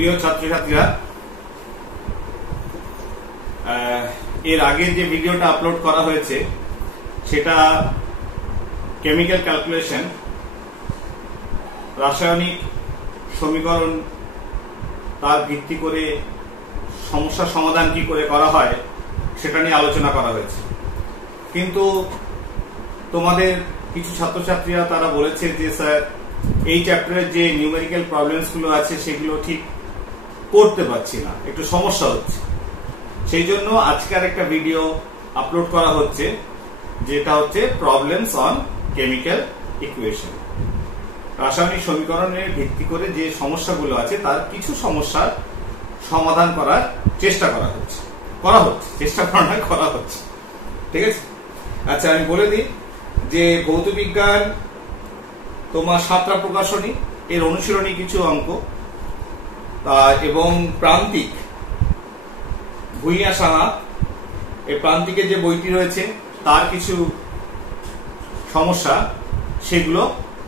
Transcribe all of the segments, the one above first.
প্রিয় ছাত্রছাত্রীরা, এর আগে যে ভিডিওটা আপলোড করা হয়েছে সেটা কেমিক্যাল ক্যালকুলেশন, রাসায়নিক সমীকরণ তার ভিত্তি করে সমস্যার সমাধান কি করে করা হয় সেটা নিয়ে আলোচনা করা হয়েছে। কিন্তু তোমাদের কিছু ছাত্রছাত্রীরা তারা বলেছে যে স্যার এই চ্যাপ্টারের যে নিউমেরিক্যাল প্রবলেমস গুলো আছে সেগুলো ঠিক করতে পারছি না, একটু সমস্যা হচ্ছে। সেই জন্য আজকের একটা ভিডিও আপলোড করা হচ্ছে যেটা হচ্ছে প্রবলেমস অন কেমিক্যাল ইকুয়েশন। রাসায়নিক সমীকরণের ভিত্তি করে যে সমস্যাগুলো আছে তার কিছু সমস্যার সমাধান করার চেষ্টা করা হচ্ছে। চেষ্টা করা নয়, করা হচ্ছে। ঠিক আছে, আচ্ছা আমি বলে দিই যে ভৌতবিজ্ঞান তোমার 7টা প্রকাশনী, এর অনুশীলনী কিছু অঙ্ক এবং প্রান্তিক ভূঁইয়া সাহা এই প্রান্তিকের যে বইটি রয়েছে তার কিছু সমস্যা সেগুলো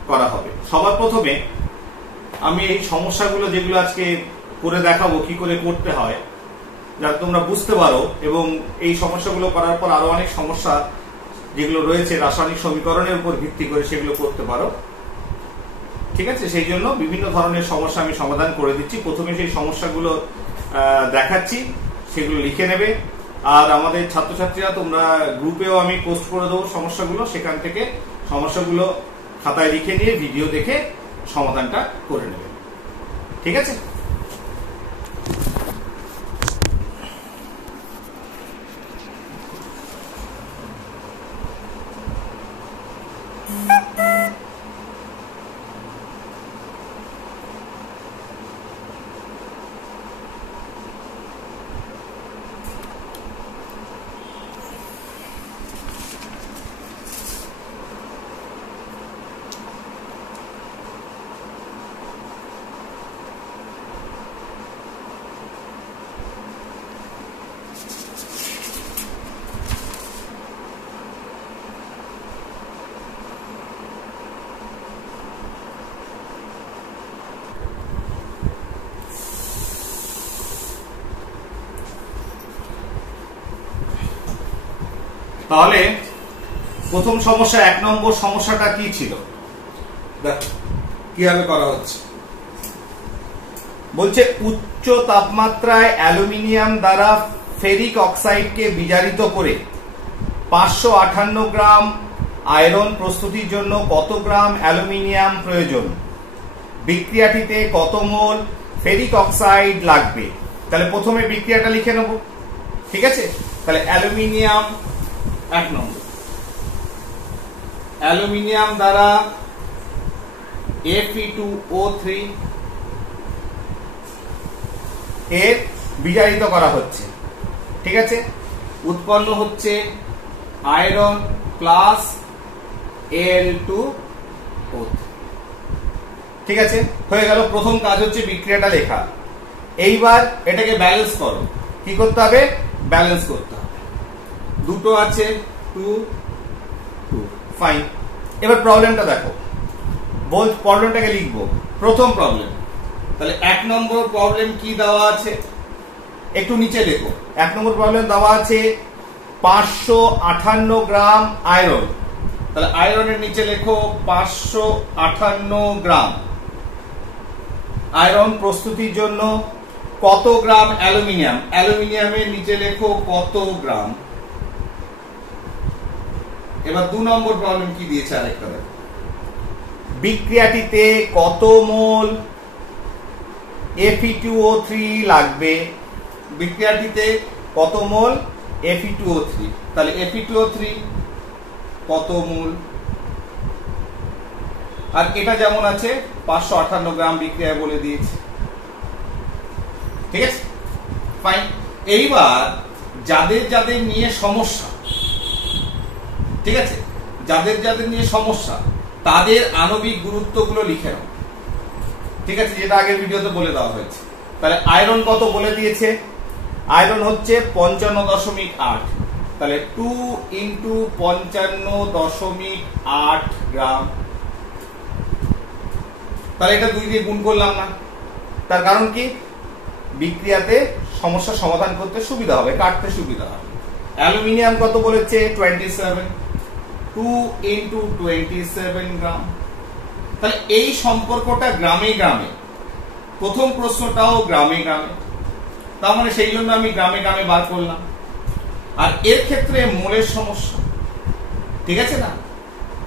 করা হবে। সবার প্রথমে আমি এই সমস্যাগুলো যেগুলো আজকে করে দেখাবো কি করে করতে হয়, যাতে তোমরা বুঝতে পারো এবং এই সমস্যাগুলো করার পর আরো অনেক সমস্যা যেগুলো রয়েছে রাসায়নিক সমীকরণের উপর ভিত্তি করে সেগুলো করতে পারো। ঠিক আছে, সেই জন্য বিভিন্ন ধরনের সমস্যা আমি সমাধান করে দিচ্ছি। প্রথমে সেই সমস্যাগুলো দেখাচ্ছি, সেগুলো লিখে নেবে। আর আমাদের ছাত্রছাত্রীরা তোমরা গ্রুপেও আমি পোস্ট করে দেবো সমস্যাগুলো, সেখান থেকে সমস্যাগুলো খাতায় লিখে নিয়ে ভিডিও দেখে সমাধানটা করে নেবে। ঠিক আছে, তাহলে প্রথম সমস্যা 1 নম্বর সমস্যাটা কি ছিল দেখো কিভাবে করা হচ্ছে। বলছে উচ্চ তাপমাত্রায় অ্যালুমিনিয়াম দ্বারা ফেরিক অক্সাইডকে বিজারিত করে 558 গ্রাম আয়রন প্রস্তুতির জন্য কত গ্রাম অ্যালুমিনিয়াম প্রয়োজন? বিক্রিয়াটিতে কত মোল ফেরিক অক্সাইড লাগবে? তাহলে প্রথমে বিক্রিয়াটা লিখে নেব। ঠিক আছে, তাহলে অ্যালুমিনিয়াম 1 নম্বর, অ্যালুমিনিয়াম দ্বারা Fe2O3 এর বিজারিত করা হচ্ছে। ঠিক আছে, উৎপন্ন হচ্ছে আয়রন প্লাস Al2O3। ঠিক আছে, হয়ে গেল। প্রথম কাজ হচ্ছে বিক্রিয়াটা লেখা। এইবার এটাকে ব্যালেন্স করো। কি করতে হবে? ব্যালেন্স করতে হবে। দুটো আছে 2 2, ফাইন। এবার প্রবলেমটা দেখো, প্রবলেমটাকে লিখবো। প্রথম প্রবলেম, তাহলে 1 নম্বর প্রবলেম কি দেওয়া আছে একটু নিচে লেখো। 1 নম্বর প্রবলেম দেওয়া আছে 558 গ্রাম আয়রন। তাহলে আয়রনের নিচে লেখো 558 গ্রাম। আয়রন প্রস্তুতির জন্য কত গ্রাম অ্যালুমিনিয়াম? অ্যালুমিনিয়ামের নিচে লেখো কত গ্রাম। এবার 2 নম্বর প্রবলেম কি দিয়েছে আরেকটা দেখো, বিক্রিয়াটিতে কত মোল Fe2O3 লাগবে? বিক্রিয়াটিতে কত মোল Fe2O3? তাহলে Fe2O3 কত মোল? আর এটা যেমন আছে 558 গ্রাম বিক্রিয়া বলে দিয়েছে। ঠিক আছে, ফাইন। এইবার যাদের যাদের নিয়ে সমস্যা, ঠিক আছে, যাদের যাদের নিয়ে সমস্যা তাদের আণবিক গুরুত্বগুলো লিখে নাও। ঠিক আছে, যেটা আগের ভিডিওতে বলে দেওয়া হয়েছে। তাহলে আয়রন কত বলে দিয়েছে? আয়রন হচ্ছে 55.8। তাহলে 2 × 55.8 গ্রাম। তাহলে এটা 2 দিয়ে গুণ করলাম না, তার কারণ কি বিক্রিয়াতে সমস্যা সমাধান করতে সুবিধা হবে, কাটতে সুবিধা হবে। অ্যালুমিনিয়াম কত বলেছে? 27, 2 into 27 গ্রাম। তাহলে এই সম্পর্কটা গ্রামে গ্রামে, প্রথম প্রশ্নটাও গ্রামে গ্রামে, তার মানে সেই জন্য আমি গ্রামে গ্রামে বার করলাম। আর এর ক্ষেত্রে মোলের সমস্যা, ঠিক আছে না?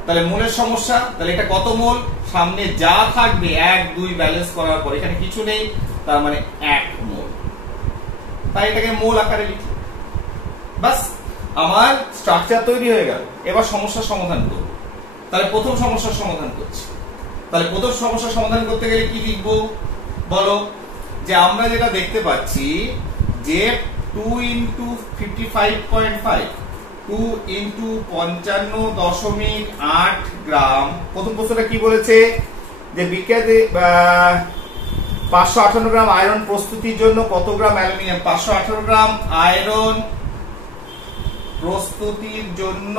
তাহলে মোলের সমস্যা, তাহলে এটা কত মোল? সামনে যা থাকবে 1 2 ব্যালেন্স করার পর এখানে কিছু নেই, তার মানে 1 মোল। তাই এটাকে মোল আকারে লিখি, বাস আমার স্ট্রাকচার তৈরি হয়ে গেল। এবার সমস্যার সমাধান করব। তাহলে প্রথম সমস্যার সমাধান করছি। তাহলে প্রথম সমস্যার সমাধান করতে গেলে কি লিখবো বলো? যে আমরা যেটা দেখতে পাচ্ছি যে 2 into 55.5, 2 into 55.8 গ্রাম। প্রথম প্রশ্নটা কি বলেছে? যে বিক্রিয়াতে 518 গ্রাম আয়রন প্রস্তুতির জন্য কত গ্রাম অ্যালুমিনিয়াম? 518 গ্রাম আয়রন প্রস্তুতির জন্য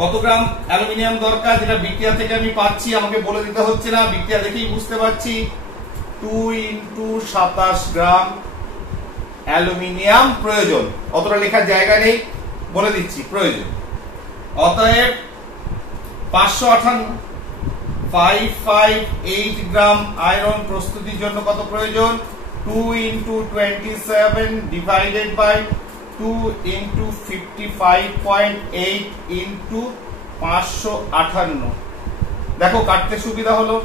কত গ্রাম অ্যালুমিনিয়াম দরকার? যেটা বিক্রিয়া থেকে আমি পাচ্ছি, আমাকে বলে দিতে হচ্ছে না, বিক্রিয়া দেখেই বুঝতে পারছি। 2 into 27 গ্রাম অ্যালুমিনিয়াম প্রয়োজন। অতটা লেখার জায়গা নেই, বলে দিচ্ছি প্রয়োজন। অতএব 558 গ্রাম আয়রন প্রস্তুতির জন্য কত প্রয়োজন? 2 into 27 divided by 2 into 55.8 into 558। দেখো কাটতে সুবিধা হলো,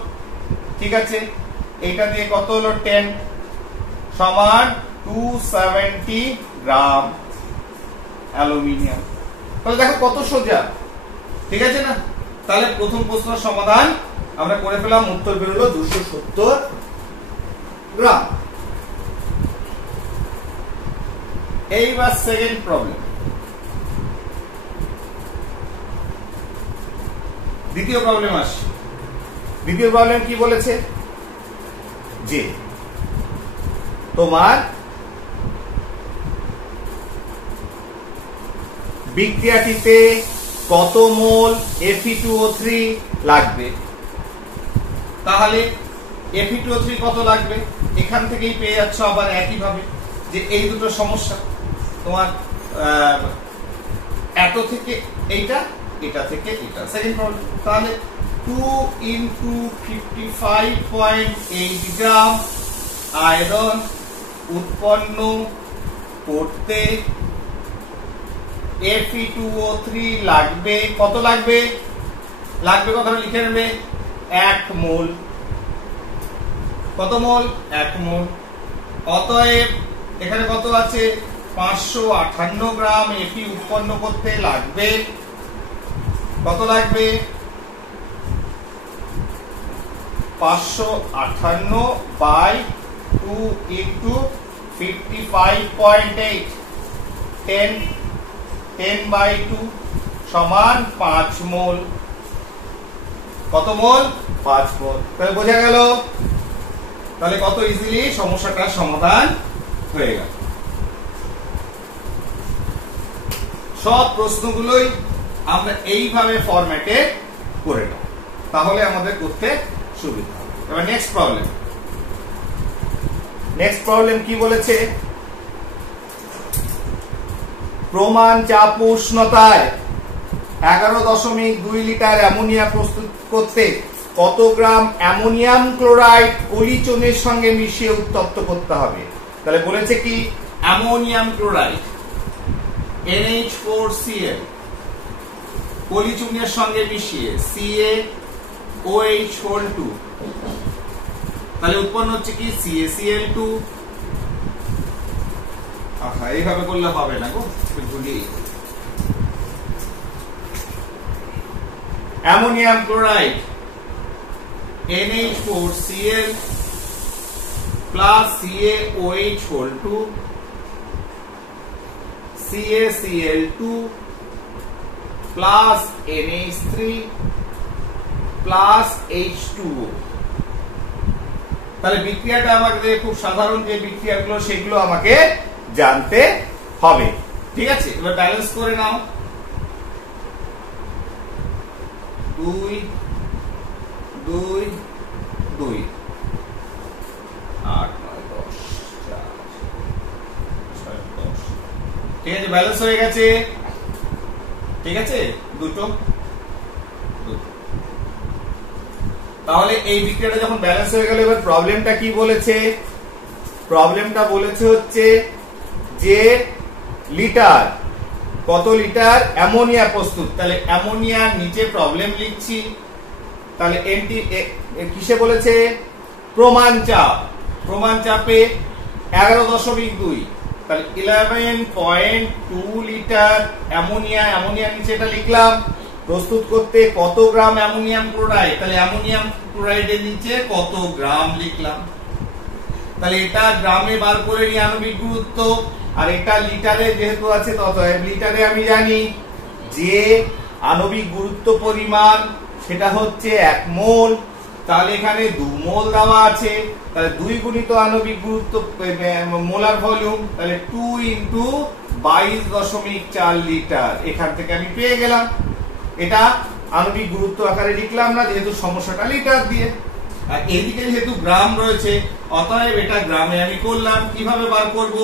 ঠিক আছে? এইটা দিয়ে কত হলো? 10 সমান 270 গ্রাম অ্যালুমিনিয়াম। তাহলে দেখো কত সোজা, ঠিক আছে না? তাহলে প্রথম প্রশ্নের সমাধান আমরা করে ফেলাম, উত্তর বেরোলো 270 গ্রাম। এইবার সেকেন্ড প্রবলেম, দ্বিতীয় প্রবলেম আসে। দ্বিতীয় প্রবলেম কি বলেছে? যে তোমার বিক্রিয়াটিতে কত মোল Fe2O3 লাগবে? তাহলে Fe2O3 কত লাগবে এখান থেকেই পেয়ে যাচ্ছ। আবার একই ভাবে যে এই দুটো সমস্যা তোমার এত থেকে এইটা, এটা থেকে এটা, সেকেন্ড প্রবলেম। তাহলে 2 into 55.8 গ্রাম আয়রন উৎপন্ন করতে Fe2O3 লাগবে। কত লাগবে? লাগবে কথাটা লিখে নেবে, 1 মোল। কত মোল? 1 মোল। অতএব এখানে কত আছে? 558 গ্রাম Fe উৎপন্ন করতে লাগবে। কত লাগবে? 558 by 2 into 55.8, 10 by 2 সমান 5 মোল। কত মোল? 5 মোল। তাহলে বোঝা গেল? তাহলে কত ইজিলি সমস্যাটার সমাধান হয়ে গেল। সব প্রশ্নগুলোই আমরা এইভাবে ফরম্যাটে করে নেব, তাহলে আমাদের করতে সুবিধা হবে। এবার নেক্সট প্রবলেম। নেক্সট প্রবলেম কি বলেছে? প্রমাণ চাপ উষ্ণতায় 11.2 লিটার অ্যামোনিয়া প্রস্তুত করতে কত গ্রাম অ্যামোনিয়াম ক্লোরাইড পলিচুনের সঙ্গে মিশিয়ে উত্তপ্ত করতে হবে? তাহলে বলেছে কি? অ্যামোনিয়াম ক্লোরাইড NH4Cl পলিচুনের সঙ্গে মিশিয়ে CaOH2, তাহলে উৎপন্ন হচ্ছে কি? CaCl2। আচ্ছা, এইভাবে করলে হবে না গো, ভুলিয়ে। Ammonium chloride NH4Cl plus CaOH2 CaCl2 plus NH3 plus H2O। তাহলে বিক্রিয়াটা আমাকে খুব সাধারণ যে বিক্রিয়াগুলো সেগুলো আমাকে জানতে হবে, ঠিক আছে? এবার ব্যালেন্স করে নাও। 2 2 2 ঠিক আছে, ব্যালেন্স হয়ে গেছে। ঠিক আছে, দুটো। তাহলে এই বিক্রিয়াটা যখন ব্যালেন্স হয়ে গেল, এবার প্রবলেমটা কি বলেছে? প্রবলেমটা বলেছে হচ্ছে যে লিটার, কত লিটার অ্যামোনিয়া প্রস্তুত। তাহলে অ্যামোনিয়ার নিচে প্রবলেম লিখছি। তাহলে এনটি কিসে বলেছে? প্রমাণ চাপ। প্রমাণ চাপে 11.2, তাহলে 11.2 লিটার অ্যামোনিয়া। অ্যামোনিয়ার নিচে এটা লিখলাম। প্রস্তুত করতে কত গ্রাম অ্যামোনিয়াম ক্লোরাইড, তাহলে অ্যামোনিয়াম ক্লোরাইডের নিচে কত গ্রাম লিখলাম। তাহলে এটা গ্রামে বার করে নিই আণবিক গুরুত্ব, আর এটা লিটারে যেহেতু আছে, তত লিটারে আমি জানি যে আণবিক গুরুত্ব পরিমাণ সেটা হচ্ছে 1 মোল। তাহলে এখানে 2 মোল দেওয়া আছে, তাহলে 2 গুণিত আণবিক গুরুত্ব মোলার ভলিউম, তাহলে 2 ইন্টু 22.4 লিটার। এখান থেকে আমি পেয়ে গেলাম। এটা আণবিক গুরুত্ব আকারে লিখলাম না, যেহেতু সমস্যাটা লিটার দিয়ে। আর এদিকে যেহেতু গ্রাম রয়েছে, অতএব এটা গ্রামে আমি করলাম। কিভাবে বার করব?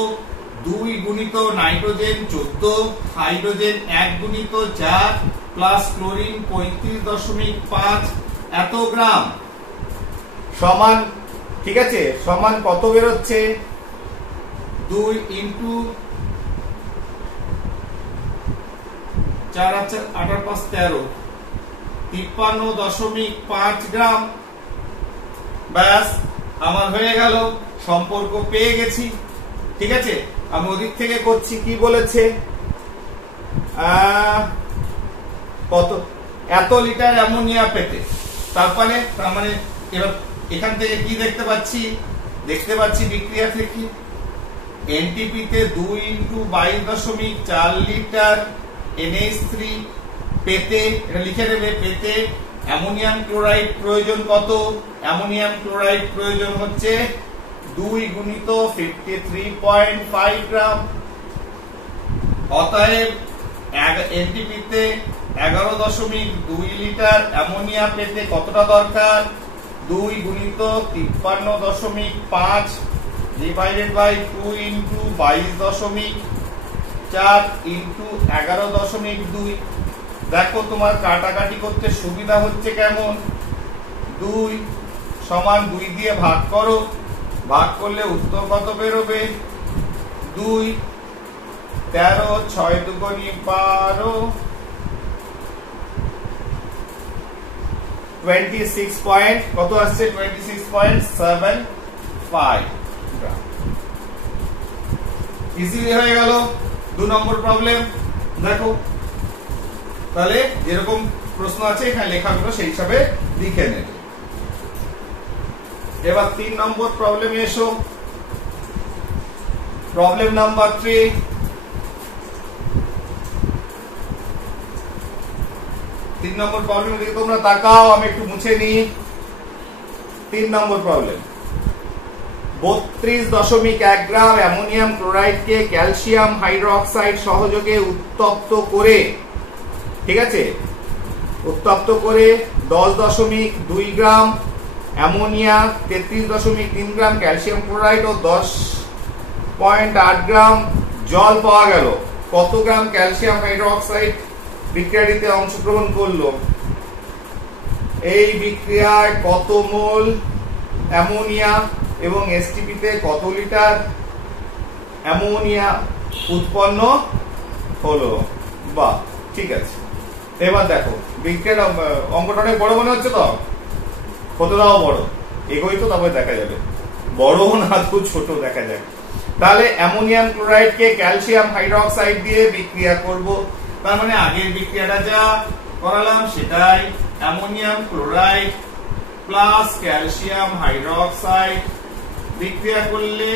2 গুণিত নাইট্রোজেন 14, হাইড্রোজেন 1 গুণিত 4 প্লাস ক্লোরিন 35.5 এত গ্রাম সমান, ঠিক আছে, সমান কত বেরোচ্ছে? 2 ইন্টু 4 8 5 13, 53.5 গ্রাম। ব্যাস, আমার হয়ে গেল, সম্পর্ক পেয়ে গেছি। ঠিক আছে, আমি ওদিক থেকে করছি। কি বলেছে? কত? এত লিটার অ্যামোনিয়া পেতে। তার মানে এবার এখান থেকে কি দেখতে পাচ্ছি? দেখতে পাচ্ছি বিক্রিয়া থেকে এনটিপি তে 2 ইন্টু 22.4 লিটার NH3 পেতে, এটা লিখে নেবে, পেতে অ্যামোনিয়াম ক্লোরাইড প্রয়োজন কত? অ্যামোনিয়াম ক্লোরাইড প্রয়োজন হচ্ছে 2 গুণিত 53.5 গ্রাম। অতএব এনটিপি তে 11.2 লিটার অ্যামোনিয়া পেতে কতটা দরকার? 2 গুণিত 53.5 ডিভাইডেড বাই 2 ইন্টু 22.4 ইন্টু 11.2। দেখো তোমার কাটাকাটি করতে সুবিধা হচ্ছে কেমন? 2 সমান 2 দিয়ে ভাগ করো, ভাগ করলে উত্তর কত বেরোবে? 2 13 6 দুগুণে 12, 26 পয়েন্ট কত আসছে? 26.75 গ্রাম। ইজিলি হয়ে গেল 2 নম্বর প্রবলেম। দেখো, তাহলে যেরকম প্রশ্ন আছে এখানে লেখাগুলো সেই হিসাবে লিখে নেবে। এবার 3 নম্বর প্রবলেমে এসো। Problem number 3। 3 নম্বর প্রবলেমের দিকে তোমরা তাকাও, আমি একটু মুছে নিই। 3 নম্বর প্রবলেম, 32.1 গ্রাম অ্যামোনিয়াম ক্লোরাইডকে ক্যালসিয়াম হাইড্রোক্সাইড সহযোগে উত্তপ্ত করে, ঠিক আছে, উত্তপ্ত করে 10.2 gram ammonia, 33.3 gram calcium chloride ও 10.8 গ্রাম জল পাওয়া গেল। কত গ্রাম ক্যালসিয়াম হাইড্রোক্সাইড বিক্রিয়াটিতে অংশগ্রহণ করলো? এই বিক্রিয়ায় কত মোল অ্যামোনিয়া এবং এসটিপি তে কত লিটার অ্যামোনিয়া উৎপন্ন হলো? বাহ, ঠিক আছে। এবার দেখো, বিক্রিয়াটা অঙ্কটা অনেক বড় মনে হচ্ছে তো? কতটাও বড়, এগোই তো তারপরে দেখা যাবে। বড় না তো ছোট দেখা যাক। তাহলে অ্যামোনিয়াম ক্লোরাইডকে ক্যালসিয়াম হাইড্রোক্সাইড দিয়ে বিক্রিয়া করব। তার মানে আগের বিক্রিয়াটা যা করালাম সেটাই, ammonium chloride plus calcium hydroxide বিক্রিয়া করলে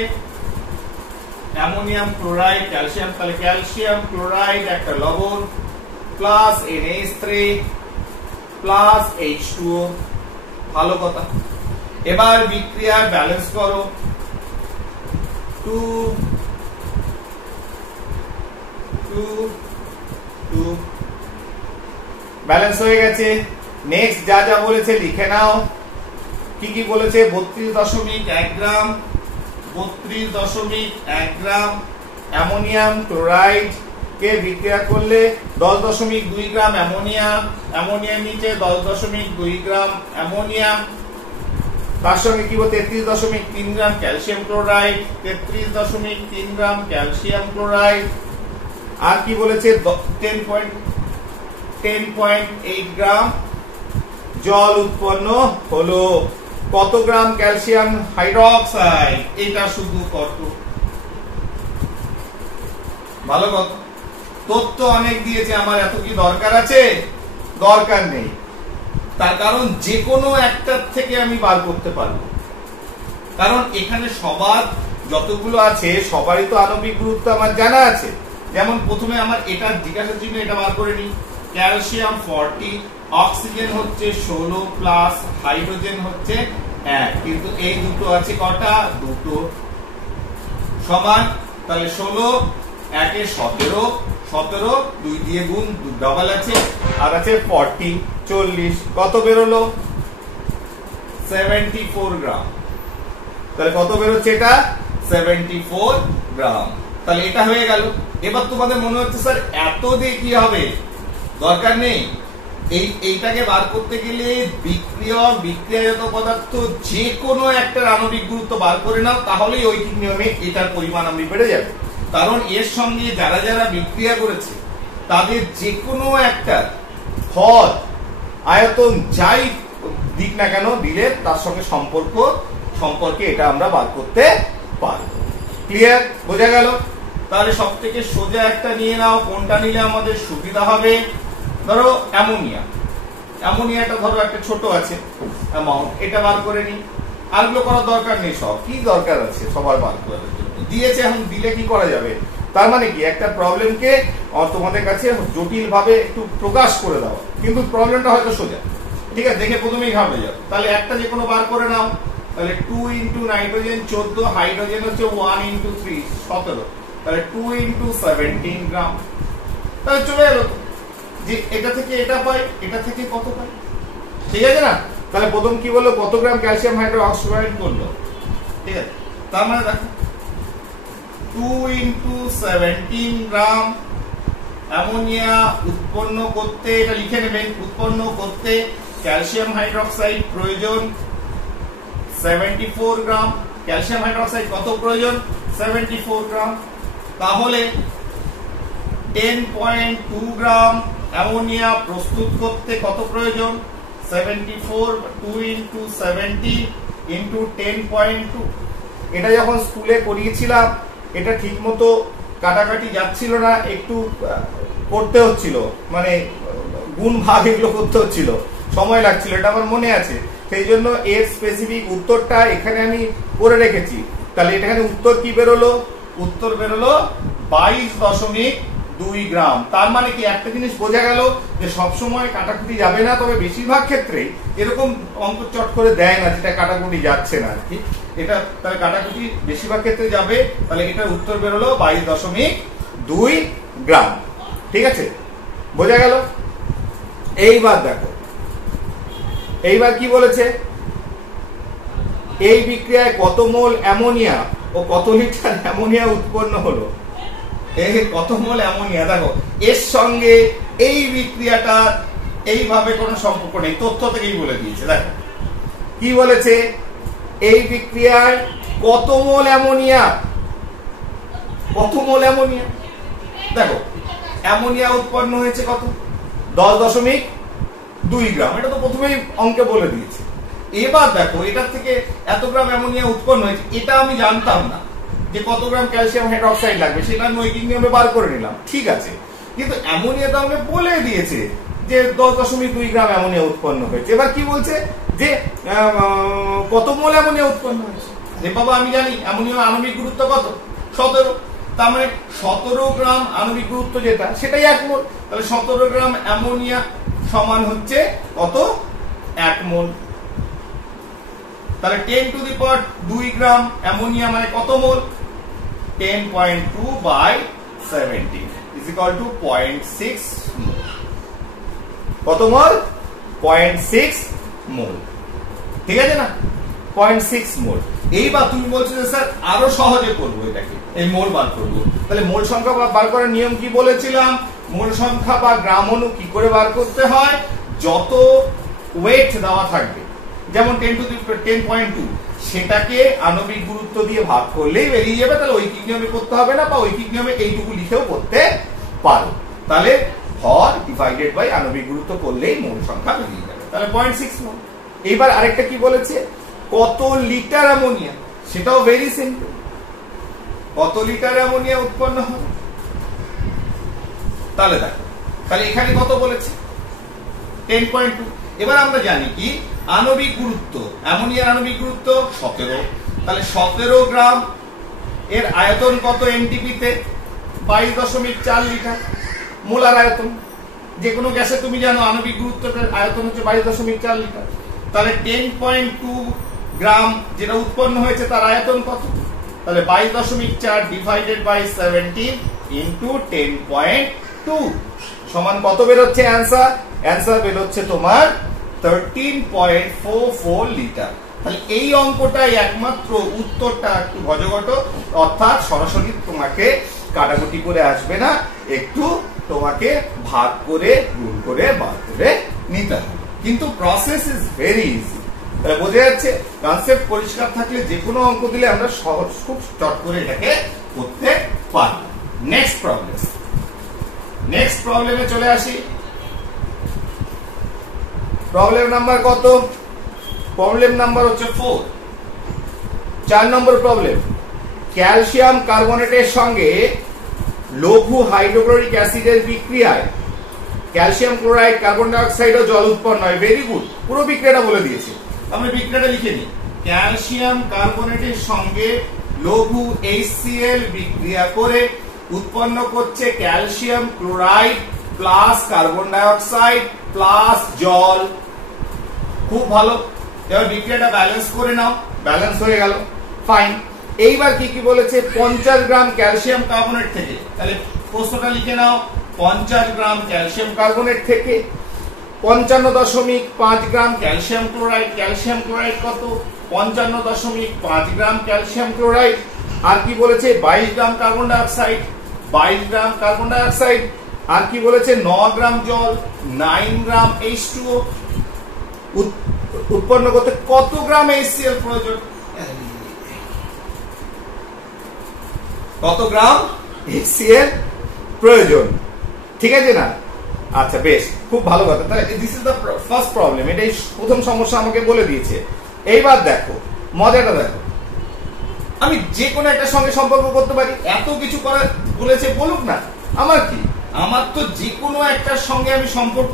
অ্যামোনিয়াম ক্লোরাইড ক্যালসিয়াম, তাহলে ক্যালসিয়াম ক্লোরাইড একটা লবণ প্লাস NH3 প্লাস H2O। ভালো কথা। এবার বিক্রিয়া ব্যালেন্স করো। 2 2 2 ব্যালেন্স হয়ে গেছে। নেক্সট যা যা বলেছে লিখে নাও। কি কি বলেছে? 32.1 গ্রাম, 32.1 গ্রাম অ্যামোনিয়াম ক্লোরাইড কে বিক্রিয়া করলে 10.2 গ্রাম অ্যামোনিয়া, অ্যামোনিয়ার নিচে 10.2 গ্রাম অ্যামোনিয়া, তার সঙ্গে কি বলতে 33.3 gram calcium chloride, 33.3 gram calcium chloride, আর কি বলেছে 10.8 গ্রাম জল উৎপন্ন হলো। কত গ্রাম ক্যালসিয়াম হাইড্রোক্সাইড, এটা শুধু কত, ভালো কত তথ্য অনেক দিয়েছে, আমার এত কি দরকার আছে? দরকার নেই। তার কারণ যে কোনো একটার থেকে আমি বার করতে পারবো, কারণ এখানে সবার যতগুলো আছে সবারই তো আণবিক গুরুত্ব আমার জানা আছে। যেমন প্রথমে আমার এটা জিজ্ঞাসার জন্য এটা বার করে নিই, ক্যালসিয়াম 40, অক্সিজেন হচ্ছে 16 প্লাস হাইড্রোজেন হচ্ছে 1, কিন্তু এই দুটো আছে কটা? দুটো সমান, তাহলে 16 1 17, 17 2 দিয়ে গুণ, ডবল আছে, আর আছে 40 40, কত বেরোলো? 74 গ্রাম। তাহলে কত বেরোচ্ছে এটা? 74 গ্রাম। তাহলে এটা হয়ে গেল। এবার তোমাদের মনে হচ্ছে স্যার এত দিয়ে কি হবে? দরকার নেই। এইটাকে বার করতে গেলে বিক্রিয়াজাত পদার্থ যে কোনো একটা আণবিক গুরুত্ব বার করে নাও, তাহলেই ঐকিক নিয়মে এটার পরিমাণ আমি বেড়ে যাবে। কারণ এর সঙ্গে যারা যারা বিক্রিয়া করেছে তাদের যে কোনো একটা পদ আয়তন যাই দিক না কেন দিলে তার সঙ্গে সম্পর্কে এটা আমরা বার করতে পারবো। ক্লিয়ার? বোঝা গেল? তাহলে সব থেকে সোজা একটা নিয়ে নাও, কোনটা নিলে আমাদের সুবিধা হবে? ধরো অ্যামোনিয়াটা ধরো একটা ছোট আছে অ্যামাউন্ট, এটা বার করে নি। আরগুলো করার দরকার নেই, সব কি দরকার আছে সবার বার করার জন্য দিয়েছে। এখন দিলে কি করা যাবে? তার মানে কি একটা প্রবলেমকে তোমাদের কাছে জটিল ভাবে একটু প্রকাশ করে দাও, কিন্তু প্রবলেমটা হয়তো সোজা। ঠিক আছে, দেখে প্রথমেই ঘাবড়ে যাও। তাহলে একটা যে কোনো বার করে নাও। তাহলে 2 ইন্টু নাইট্রোজেন 14, হাইড্রোজেন হচ্ছে 1 ইন্টু 3 17, তাহলে 2 ইন্টু 17 গ্রাম। তাহলে চলে এলো যে এটা থেকে এটা পাই, এটা থেকে কত পাই। ঠিক আছে না? তাহলে প্রথম কি বললো? কত গ্রাম ক্যালসিয়াম হাইড্রোক্সাইড করলো। ঠিক আছে, তার মানে দেখো 2 ইন্টু 17 গ্রাম অ্যামোনিয়া উৎপন্ন করতে, এটা লিখে নেবেন, উৎপন্ন করতে ক্যালসিয়াম হাইড্রোক্সাইড প্রয়োজন 74 গ্রাম। ক্যালসিয়াম হাইড্রোক্সাইড কত প্রয়োজন? 74 গ্রাম। তাহলে 10.2 গ্রাম অ্যামোনিয়া প্রস্তুত করতে কত প্রয়োজন? 74, 2 ইন্টু 70 ইন্টু 10.2। এটা যখন স্কুলে করিয়েছিলাম এটা ঠিক মতো কাটাকাটি যাচ্ছিল না, একটু করতে হচ্ছিল, মানে গুণ ভাগ এগুলো করতে হচ্ছিল, সময় লাগছিল, এটা আমার মনে আছে। সেই জন্য এর স্পেসিফিক উত্তরটা এখানে আমি করে রেখেছি। তাহলে এখানে উত্তর কি বেরোলো? উত্তর বেরোলো 22.2 গ্রাম। তার মানে কি একটা জিনিস বোঝা গেল যে সবসময় কাটাকুটি যাবে না, তবে বেশিরভাগ ক্ষেত্রেই এরকম অঙ্ক চট করে দেয় না যেটা কাটাকুটি যাচ্ছে না আর কি। এটা তাহলে কাটাকুটি বেশিরভাগ ক্ষেত্রে যাবে। তাহলে এটার উত্তর বেরোলো 22.2 গ্রাম। ঠিক আছে, বোঝা গেল? এইবার দেখো, এইবার কি বলেছে? এই বিক্রিয়ায় কত মোল অ্যামোনিয়া ও কত লিটার অ্যামোনিয়া উৎপন্ন হলো। এই কত মোল অ্যামোনিয়া, দেখো এর সঙ্গে এই বিক্রিয়াটা এইভাবে কোনো সম্পর্ক নেই, তথ্য থেকেই বলে দিয়েছে। দেখো কি বলেছে? এই বিক্রিয়ায় কত মোল অ্যামোনিয়া, কত মোল অ্যামোনিয়া। দেখো অ্যামোনিয়া উৎপন্ন হয়েছে কত? 10.2 গ্রাম। এটা তো প্রথমেই অঙ্কে বলে দিয়েছে। এবার দেখো এটার থেকে এত গ্রাম অ্যামোনিয়া উৎপন্ন হয়েছে, এটা আমি জানতাম না যে কত গ্রাম ক্যালসিয়াম হাইড্রোক্সাইড লাগবে, সেটা আমি ঐকিক নিয়মে বার করে নিলাম। ঠিক আছে, কিন্তু অ্যামোনিয়া তো আমাকে বলে দিয়েছে যে 10.2 গ্রাম অ্যামোনিয়া উৎপন্ন হয়েছে। এবার কি বলছে যে কত মোল অ্যামোনিয়া উৎপন্ন হয়েছে। যে বাবা আমি জানি অ্যামোনিয়ার আণবিক গুরুত্ব কত? 17। তার মানে 17 গ্রাম আণবিক গুরুত্ব যেটা, সেটাই 1 মোল। তাহলে 17 গ্রাম অ্যামোনিয়া সমান হচ্ছে কত? 1 মোল। তাহলে 10⁻² গ্রাম অ্যামোনিয়া মানে কত মোল? 10.2 by 17 is equal to 0.6 মোল। কত মোল? 0.6 মোল। ঠিক আছে না? 0.6 মোল। এইবার তুমি বলছো যে স্যার আরো সহজে করবো এটাকে, এই মোল বার করবো। তাহলে মোল সংখ্যা বার করার নিয়ম কি বলেছিলাম? মোল সংখ্যা বা গ্রাম অণু কি করে বার করতে হয়? যত ওয়েট দেওয়া থাকবে, যেমন 10 সেটাকে আণবিক গুরুত্ব দিয়ে ভাগ করলেই বেরিয়ে যাবে। তাহলে ঐকিক নিয়মে করতে হবে না, বা ঐকিক নিয়মে এইটুকু লিখেও করতে পারো। তাহলে ভর ডিভাইডেড বাই আণবিক গুরুত্ব করলেই মোল সংখ্যা বেরিয়ে যাবে। তাহলে 0.6 মোল। এইবার আরেকটা কি বলেছে? কত লিটার অ্যামোনিয়া, সেটাও ভেরি সিম্পল। কত লিটার অ্যামোনিয়া উৎপন্ন হবে? তাহলে দেখো, তাহলে এখানে কত বলেছে? 10.2। এবার আমরা জানি কি আণবিক গুরুত্ব, অ্যামোনিয়ার আণবিক গুরুত্ব 17। তাহলে 17 গ্রাম এর আয়তন কত এনটিপি তে? 22.4 লিটার মোলার আয়তন। যে কোনো গ্যাসে তুমি জানো আণবিক গুরুত্বের আয়তন হচ্ছে 22.4 লিটার। তাহলে 10.2 গ্রাম যেটা উৎপন্ন হয়েছে তার আয়তন কত? তাহলে 22.4 ডিভাইডেড বাই 17 ইনটু 10.2 সমান কত বেরোচ্ছে অ্যান্সার? অ্যান্সার বেরোচ্ছে তোমার 13.44 লিটার। তাহলে এই অঙ্কটাই একমাত্র উত্তরটা একটু ভজঘট, অর্থাৎ সরাসরি তোমাকে কাটাকুটি করে আসবে না, একটু তোমাকে ভাগ করে গুণ করে বার করে নিতে হবে। কিন্তু প্রসেস ইজ ভেরি ইজি। তাহলে বোঝা যাচ্ছে কনসেপ্ট পরিষ্কার থাকলে যে কোনো অঙ্ক দিলে আমরা সহজ খুব চট করে এটাকে করতে পারি। নেক্সট প্রবলেমে চলে আসি। প্রবলেম নাম্বার কত? প্রবলেম নাম্বার হচ্ছে 4। 4 নম্বর প্রবলেম। ক্যালসিয়াম কার্বনেটের সঙ্গে লঘু হাইড্রোক্লোরিক অ্যাসিডের বিক্রিয়ায় calcium chloride, carbon die oxide ও জল উৎপন্ন হয়। ভেরি গুড, পুরো বিক্রিয়াটা বলে দিয়েছে। আমরা বিক্রিয়াটা লিখে নিই। ক্যালসিয়াম কার্বনেটের সঙ্গে লঘু HCl বিক্রিয়া করে উৎপন্ন করছে calcium chloride plus carbon die oxide plus জল। খুব ভালো। এবার বিক্রিয়াটা ব্যালেন্স করে নাও। ব্যালেন্স হয়ে গেল, ফাইন। এইবার কি কি বলেছে? 50 গ্রাম ক্যালসিয়াম কার্বনেট থেকে, তাহলে প্রশ্নটা লিখে নাও। 50 গ্রাম ক্যালসিয়াম কার্বনেট থেকে 55.5 গ্রাম ক্যালসিয়াম ক্লোরাইড। ক্যালসিয়াম ক্লোরাইড কত? 55.5 গ্রাম ক্যালসিয়াম ক্লোরাইড। আর কি বলেছে? 22 গ্রাম কার্বন ডাই অক্সাইড। 22 গ্রাম কার্বন ডাই অক্সাইড। আর কি বলেছে? 9 গ্রাম জল, 9 গ্রাম H2O। উৎপন্ন করতে কত গ্রাম HCl প্রয়োজন? কত গ্রাম HCl প্রয়োজন? ঠিক আছে না? আচ্ছা, বেশ, খুব ভালো কথা। তাহলে this is the first problem. এটাই প্রথম সমস্যা আমাকে বলে দিয়েছে। এইবার দেখো মজাটা, দেখো আমি যে কোনো একটা সঙ্গে সম্পর্ক করতে পারি। এত কিছু করা বলেছে, বলুক না, আমার কি, আমার তো যে কোনো একটার সঙ্গে আমি সম্পর্ক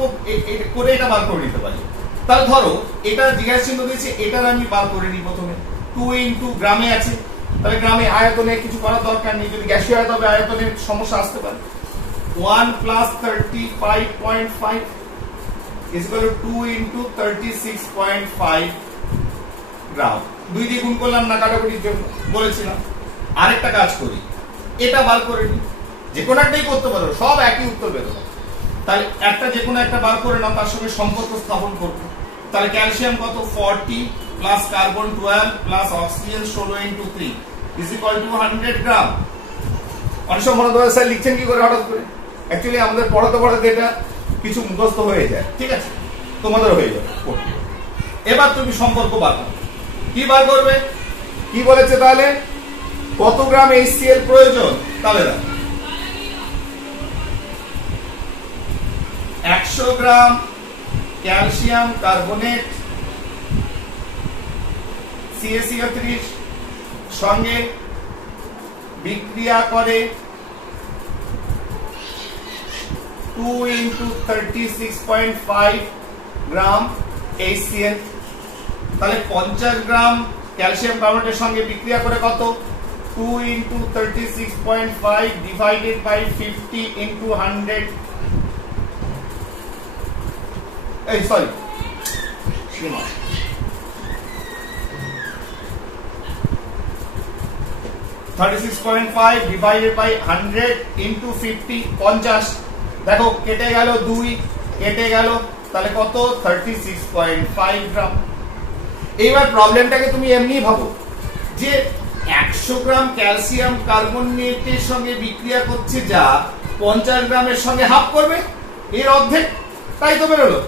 করে এটা বার করে নিতে পারি। তাহলে ধরো এটা জিজ্ঞাসা চিহ্ন দিয়েছে, এটার আমি বার করে নিই। প্রথমে 2 ইনটু গ্রামে আছে, তাহলে গ্রামে আয়তনে কিছু করার দরকার নেই। যদি গ্যাসীয় হয় তবে আয়তনের সমস্যা আসতে পারে। 1 plus 35.5 is equal to 2 into 36.5 গ্রাম। 2 দিয়ে গুণ করলাম না কাটাকুটির জন্য, বলেছিলাম। আরেকটা কাজ করি, এটা বার করে নিই। যে কোনো একটাই করতে পারো, সব একই উত্তর বেরোবে। তাহলে একটা যে কোনো একটা বার করে নাও, তার সঙ্গে সম্পর্ক স্থাপন করবো। তাহলে ক্যালসিয়াম কত? 40 plus carbon 12 plus oxygen 16 into 3 is equal to 100 গ্রাম। অনেক সময় মনে হয় স্যার লিখছেন কি করে হঠাৎ করে? অ্যাকচুয়ালি আমাদের পড়াতে পড়াতে এটা কিছু মুখস্থ হয়ে যায়, ঠিক আছে? তোমাদের হয়ে যাবে। এবার তুমি সম্পর্ক বার করবে। কি বার করবে? কি বলেছে তাহলে? কত গ্রাম HCl প্রয়োজন? তাহলে দেখো 100 গ্রাম ক্যালসিয়াম কার্বনেট CaCO3 সঙ্গে বিক্রিয়া করে 2 into 36.5 গ্রাম HCl। তাহলে 50 গ্রাম ক্যালসিয়াম কার্বনেটের সঙ্গে বিক্রিয়া করে কত? 2 into 36.5 divided by 50 into 100। এই সরি, 36.5 divided by 100 into 50 50। দেখো কেটে গেল 2, কেটে গেল, তাহলে কত? 36.5 গ্রাম। এইবার প্রবলেমটাকে তুমি এমনি ভাবো যে 100 গ্রাম ক্যালসিয়াম কার্বনেটের সঙ্গে বিক্রিয়া করছে যা 50 গ্রামের সঙ্গে হাফ করবে, এর অর্ধেক, তাই তো বেরোলো।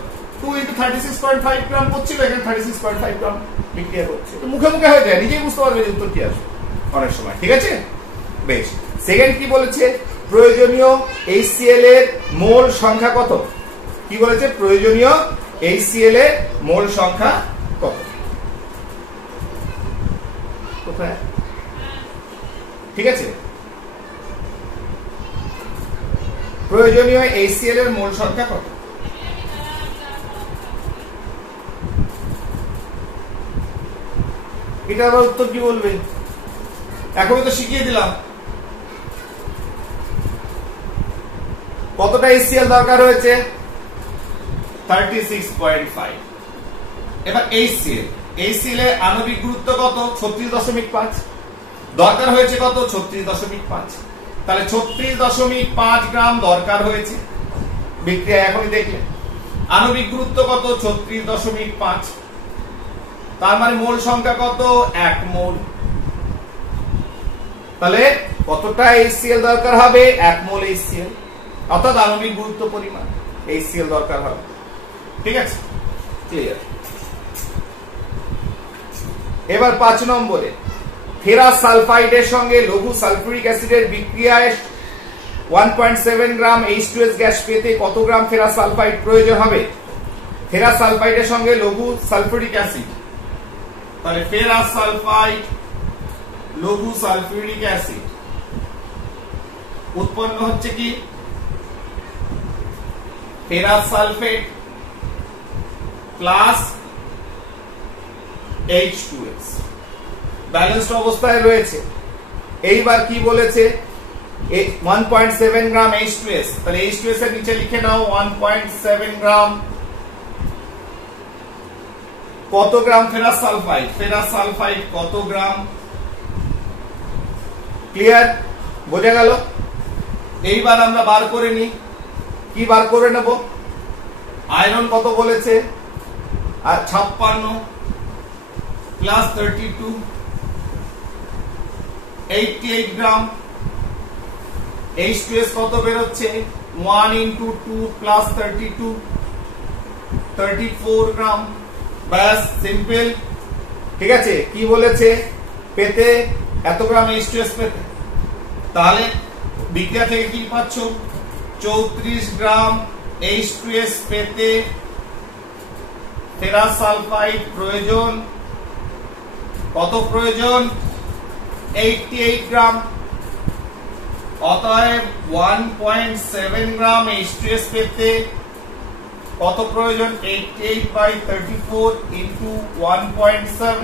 2 × 36.5 গ্রাম করছিল, এখানে 36.5 গ্রাম বিক্রিয়া করছে। তো মুখে মুখে হয়ে যায়, নিজেই বুঝতে পারবে যে উত্তর কি আসবে অনেক সময়। ঠিক আছে, বেশ। সেকেন্ড কি বলেছে? প্রয়োজনীয় HCl এর মোল সংখ্যা কত? কি বলেছে? প্রয়োজনীয় HCl এর মোল সংখ্যা কত? কোথায়? ঠিক আছে, প্রয়োজনীয় HCl এর মোল সংখ্যা কত? এটা আবার উত্তর কি বলবে? এখন তো শিখিয়ে দিলাম কতটা HCl দরকার হয়েছে, 36.5। এবার HCl এর আণবিক গুরুত্ব কত? 36.5। দরকার হয়েছে কত? 36.5। তাহলে 36.5 গ্রাম দরকার হয়েছে বিক্রিয়া এখনই দেখলে। আণবিক গুরুত্ব কত? 36.5। তার মানে মোল সংখ্যা কত? 1 মোল। তাহলে কতটা HCl দরকার হবে? 1 মোল HCl, অর্থাৎ আণবিক গুরুত্ব পরিমাণ HCl দরকার হবে। ঠিক আছে, ক্লিয়ার। এবার 5 নম্বরে ফেরাস সালফাইডের সঙ্গে লঘু সালফিউরিক অ্যাসিডের বিক্রিয়ায় 1.7 গ্রাম H2S গ্যাস পেতে কত গ্রাম ফেরাস সালফাইড প্রয়োজন হবে? ফেরাস সালফাইডের সঙ্গে লঘু সালফিউরিক অ্যাসিড, তাহলে ফেরাস সালফাইড লঘু সালফিউরিক অ্যাসিড উৎপন্ন হচ্ছে কি? Ferrous sulphate plus H2S balanced অবস্থায় রয়েছে। এইবার কি বলেছে? 1.7 গ্রাম H2S, তাহলে H2S এর নিচে লিখে নাও 1.7 গ্রাম। কত গ্রাম ফেরাস সালফাইড? ফেরাস সালফাইড কত গ্রাম? ক্লিয়ার, বোঝা গেল? এইবার আমরা বার করে নিই। কি বার করে নেব? আয়রন কত বলেছে? আর 56 প্লাস 32, 88 গ্রাম। H2S কত বেরোচ্ছে? 1 × 2 প্লাস 32, 34 গ্রাম। ব্যাস, সিম্পল। ঠিক আছে, কি বলেছে? পেতে এত গ্রাম H2S পেতে। তাহলে বিক্রিয়া থেকে কি পাচ্ছ? 34 গ্রাম H2S পেতে ফেরাস সালফাইড প্রয়োজন। কত প্রয়োজন? 88 গ্রাম। অতএব 1.7 গ্রাম H2S পেতে কত প্রয়োজন? 88/34 × 1.7।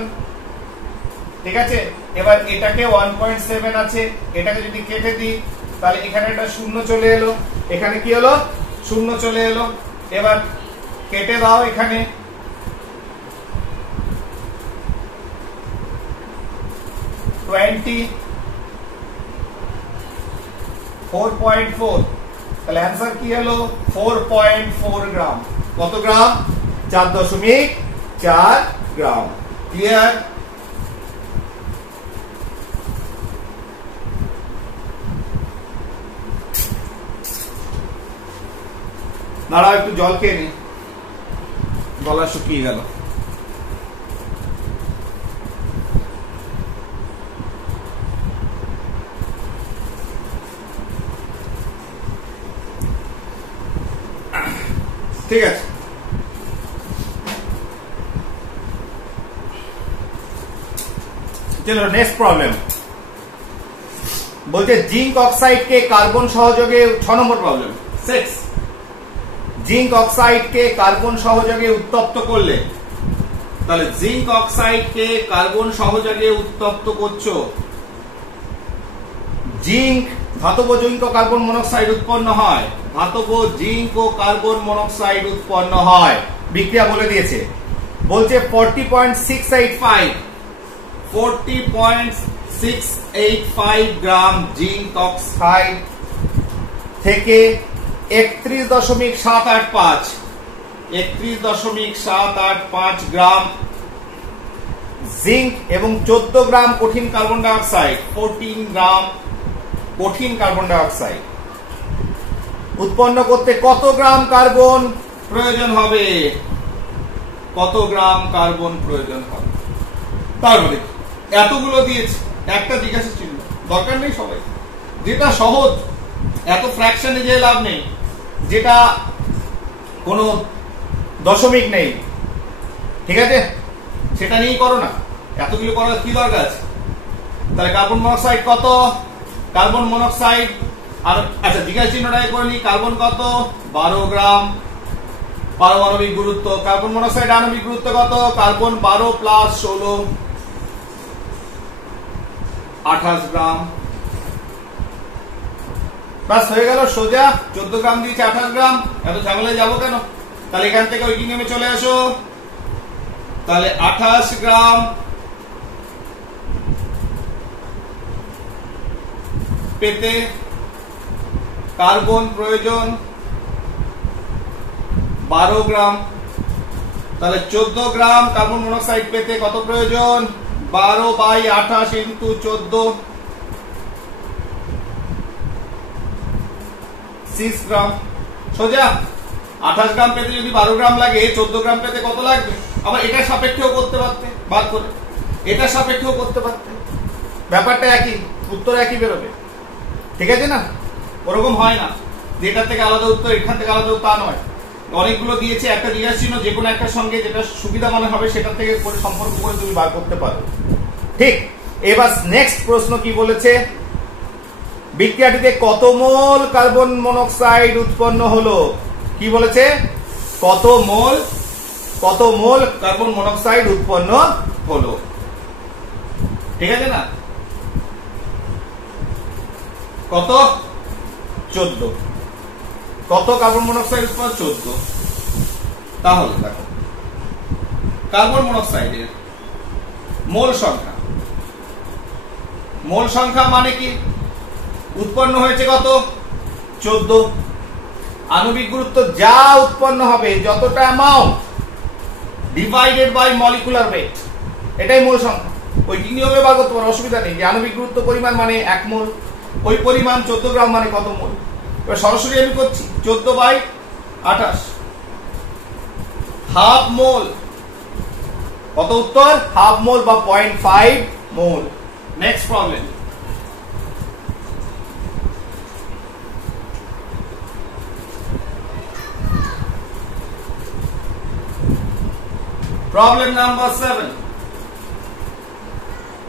ঠিক আছে, এবার এটাকে 1.7 আছে, এটাকে যদি কেটে দিই তাহলে এখানে একটা শূন্য চলে এলো, এখানে কি হলো? শূন্য চলে এলো। এবার কেটে দাও, এখানে 20, 4.4, তাহলে অ্যান্সার কি হলো? 4.4 গ্রাম। কত গ্রাম? 4.4 গ্রাম। ক্লিয়ার? দাঁড়াও, একটু জল খেয়ে নি, গলা শুকিয়ে গেল। ঠিক আছে, চলো নেক্সট প্রবলেম। বলছে জিঙ্ক অক্সাইডকে কার্বন সহযোগে, 6 নম্বর প্রবলেম, 6। জিঙ্ক অক্সাইডকে কার্বন সহযোগে উত্তপ্ত করলে, তাহলে জিঙ্ক অক্সাইডকে কার্বন সহযোগে উত্তপ্ত করছো, জিঙ্ক ধাতব জিঙ্ক ও কার্বন মনোক্সাইড উৎপন্ন হয়, ধাতব জিঙ্ক ও কার্বন মনোক্সাইড উৎপন্ন হয়। বিক্রিয়া বলে দিয়েছে, বলছে 40.685 গ্রাম জিঙ্ক অক্সাইড থেকে 31.785 গ্রাম জিঙ্ক এবং 14 গ্রাম কঠিন কার্বন ডাই অক্সাইড, 14 গ্রাম কঠিন কার্বন ডাই অক্সাইড উৎপন্ন করতে কত গ্রাম কার্বন প্রয়োজন হবে? কত গ্রাম কার্বন প্রয়োজন হবে? তারপরে এতগুলো দিয়েছে, একটা জিজ্ঞাসা চিহ্ন, দরকার নেই সবাই। যেটা সহজ, এত ফ্র্যাকশনে যে লাভ নেই, যেটা কোনো দশমিক নেই, ঠিক আছে, সেটা নিয়েই করো না। এতগুলো করার কি দরকার আছে? তাহলে কার্বন মনোক্সাইড কত? কার্বন মনোক্সাইড, আর আচ্ছা জিজ্ঞাসা চিহ্নটা করে নি, কার্বন কত? 12 গ্রাম পারমাণবিক গুরুত্ব। কার্বন মনোক্সাইড আণবিক গুরুত্ব কত? কার্বন 12 প্লাস 16, 28 গ্রাম। বাস হয়ে গেল, সোজা। 14 গ্রাম দিয়েছে, 28 গ্রাম, এত ঝামেলায় যাবো কেন? তাহলে এখান থেকে ওই নেমে চলে আসো। তাহলে 28 গ্রাম পেতে কার্বন প্রয়োজন 12 গ্রাম। তাহলে 14 গ্রাম কার্বন মনোক্সাইড পেতে কত প্রয়োজন? 12/28 ইন্টু 14, 6 গ্রাম। সোজা। 28 গ্রাম পেতে যদি 12 গ্রাম লাগে, 14 গ্রাম পেতে কত লাগবে? আবার এটা সাপেক্ষেও করতে পারতে, বাদ করে এটা সাপেক্ষেও করতে পারতে, ব্যাপারটা একই, উত্তর একই বেরোবে, ঠিক আছে না? ওরকম হয় না যে এটার থেকে আলাদা উত্তর, এখান থেকে আলাদা তা নয়। অনেকগুলো দিয়েছে, একটা জিজ্ঞাসা চিহ্ন, যে কোনো একটার সঙ্গে যেটা সুবিধা মনে হবে সেটার থেকে সম্পর্ক করে তুমি বার করতে পারো। ঠিক। এবার নেক্সট প্রশ্ন কি বলেছে? বিক্রিয়াটিতে কত মোল কার্বন মনোক্সাইড উৎপন্ন হলো? কি বলেছে? কত মোল কার্বন মনোক্সাইড উৎপন্ন হলো, ঠিক আছে না? কত? 14। কত কার্বন মনোক্সাইড উৎপন্ন? 14। তাহলে দেখো, কার্বন মনোক্সাইডের মোল সংখ্যা মানে কি? উৎপন্ন হয়েছে কত? 14। আণবিক গুরুত্ব যা উৎপন্ন হবে, যতটা amount divided by molecular weight, এটাই মোল সংখ্যা। ওই নিয়মে বার করতে পারো, অসুবিধা নেই। যে আণবিক গুরুত্ব পরিমাণ মানে 1 মোল, ওই পরিমাণ 14 গ্রাম মানে কত মোল? এবার সরাসরি আমি করছি, 14/28, হাফ মোল। কত উত্তর? হাফ মোল বা 0.5 mole. Next problem. Problem number 7।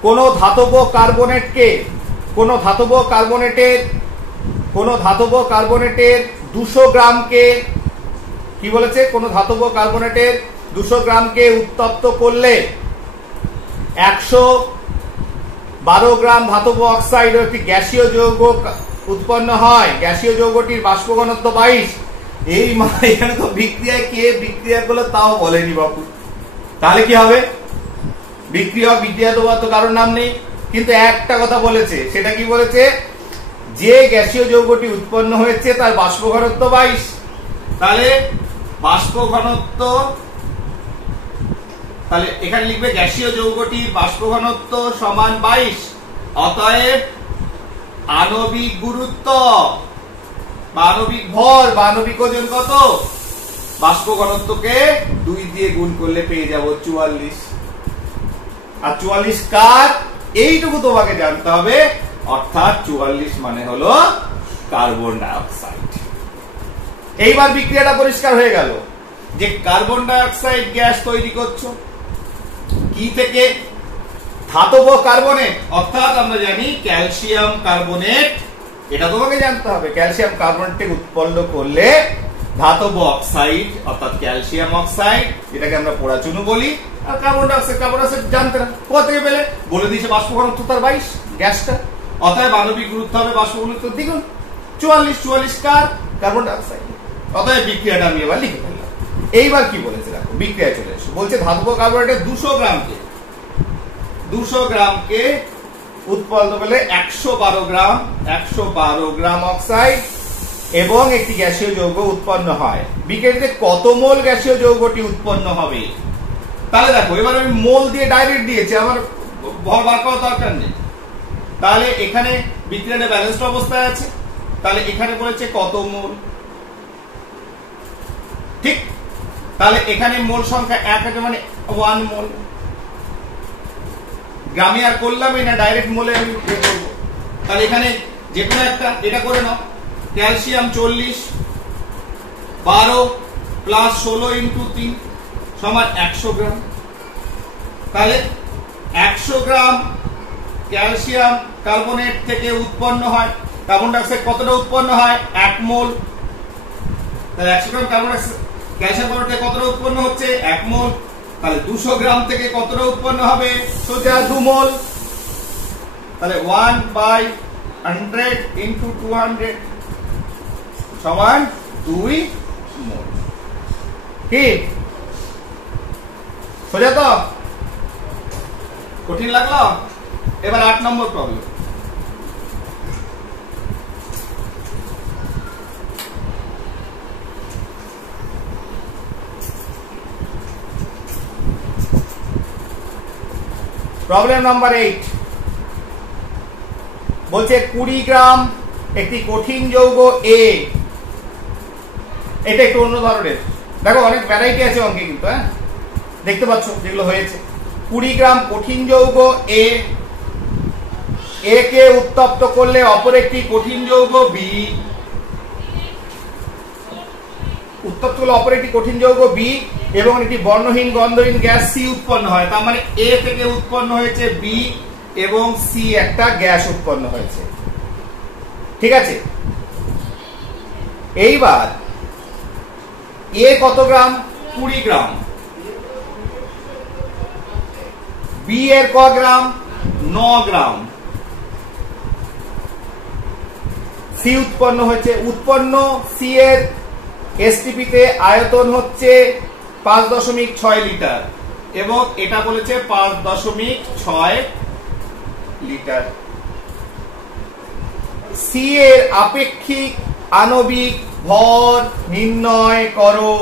কোন ধাতব কার্বনেটের 200 গ্রামকে, কি বলেছে? কোন ধাতব কার্বনেটের 200 গ্রামকে উত্তপ্ত করলে 112 গ্রাম ধাতব অক্সাইড ও একটি গ্যাসীয় যৌগ উৎপন্ন হয়। গ্যাসীয় যৌগটির বাষ্প ঘনত্ব 22। এই মানে এখানে তো বিক্রিয়া গুলো তাও বলেনি বাবু। তাহলে কি হবে? বিক্রিয়া দেওয়ার তো কারোর নাম নেই, কিন্তু একটা কথা বলেছে। সেটা কি বলেছে? যে গ্যাসীয় যৌগটি উৎপন্ন হয়েছে তার বাষ্প ঘনত্ব 22। তাহলে বাষ্প ঘনত্ব, তাহলে এখানে লিখবে গ্যাসীয় যৌগটির বাষ্প ঘনত্ব সমান 22। অতএব আণবিক গুরুত্ব বা আণবিক ভর বা আণবিক ওজন কত? বাষ্প ঘনত্বকে 2 দিয়ে গুণ করলে পেয়ে যাব 44। আর 44 কার? এইটুকু তোমাকে জানতে হবে। অর্থাৎ 44 মানে হলো কার্বন ডাই অক্সাইড। এইবার বিক্রিয়াটা পরিষ্কার হয়ে গেল যে কার্বন ডাই অক্সাইড গ্যাস তৈরি করছো কি থেকে? ধাতব কার্বনেট, অর্থাৎ আমরা জানি ক্যালসিয়াম কার্বনেট। এটা তোমাকে জানতে হবে। ক্যালসিয়াম কার্বনেটকে উৎপন্ন করলে ধাতব অক্সাইড অর্থাৎ ক্যালসিয়াম অক্সাইড, যেটাকে আমরা পোড়াচুনো বলি, আর কার্বন ডাই অক্সাইড জানতে না, কোথা থেকে পেলে? বলে দিয়েছে বাষ্প ঘনত্ব তার 22 গ্যাসটা। অতএব আণবিক গুরুত্ব হবে বাষ্প ঘনত্ব দ্বিগুণ 44 কার? Carbon die oxide. অতএব বিক্রিয়াটা আমি এবার লিখে ফেললাম। এইবার কি বলেছে দেখো, বিক্রিয়া চলে এসে বলছে ধাতব কার্বনেটের 200 গ্রামকে উৎপন্ন করলে 112 গ্রাম অক্সাইড এবং একটি গ্যাসীয় যৌগ উৎপন্ন হয়। বিক্রিয়াটিতে কত মোল গ্যাসীয় যৌগটি উৎপন্ন হবে? তাহলে দেখো এবার আমি মোল দিয়ে ডাইরেক্ট দিয়েছি, আমার ভর বার করার দরকার নেই। তাহলে এখানে বিক্রিয়াটা ব্যালেন্সড অবস্থায় আছে, তাহলে এখানে বলেছে কত মোল, ঠিক? তাহলে এখানে মোল সংখ্যা 1 আছে মানে 1 মোল। গ্রামে আর করলামই না, ডাইরেক্ট মোলে আমি করব। তাহলে এখানে যে কোনো একটা এটা করে নাও, ক্যালসিয়াম 40 12 প্লাস 16 ইন্টু 3 সমান 100 গ্রাম। তাহলে 100 গ্রাম ক্যালসিয়াম কার্বনেট থেকে উৎপন্ন হয় কার্বন ডাইঅক্সাইড কতটা উৎপন্ন হয়? 1 মোল। তাহলে 100 গ্রাম কার্বন ডাইঅক্সাইড ক্যালসিয়াম কার্বনেট থেকে কতটা উৎপন্ন হচ্ছে? 1 মোল। তাহলে 200 গ্রাম থেকে কতটা উৎপন্ন হবে? সোজা 2 মোল। তাহলে 1/100 ইনটু 200 সমান 2 মোল। কি সোজা? তো কঠিন লাগলো? এবার 8 নম্বর প্রবলেম। প্রবলেম নাম্বার 8 বলছে 20 গ্রাম একটি কঠিন যৌগ এ, এটা একটু অন্য ধরনের, দেখো অনেক ভ্যারাইটি আছে অঙ্কে কিন্তু, হ্যাঁ দেখতে পাচ্ছ যেগুলো হয়েছে। 20 গ্রাম কঠিন যৌগ এ কে উত্তপ্ত করলে অপর একটি কঠিন যৌগ বি, উত্তপ্ত করলে অপর একটি কঠিন যৌগ বি এবং একটি বর্ণহীন গন্ধহীন গ্যাস সি উৎপন্ন হয়। তার মানে এ থেকে উৎপন্ন হয়েছে বি এবং সি একটা গ্যাস উৎপন্ন হয়েছে, ঠিক আছে? এইবার এ কত গ্রাম? 20 গ্রাম। বি এর ক গ্রাম? 9 গ্রাম। সি উৎপন্ন হয়েছে, উৎপন্ন সি এর এসটিপি তে আয়তন হচ্ছে 5.6 লিটার এবং এটা বলেছে 5.6 লিটার। সি এর আপেক্ষিক আণবিক ভর নির্ণয় করো,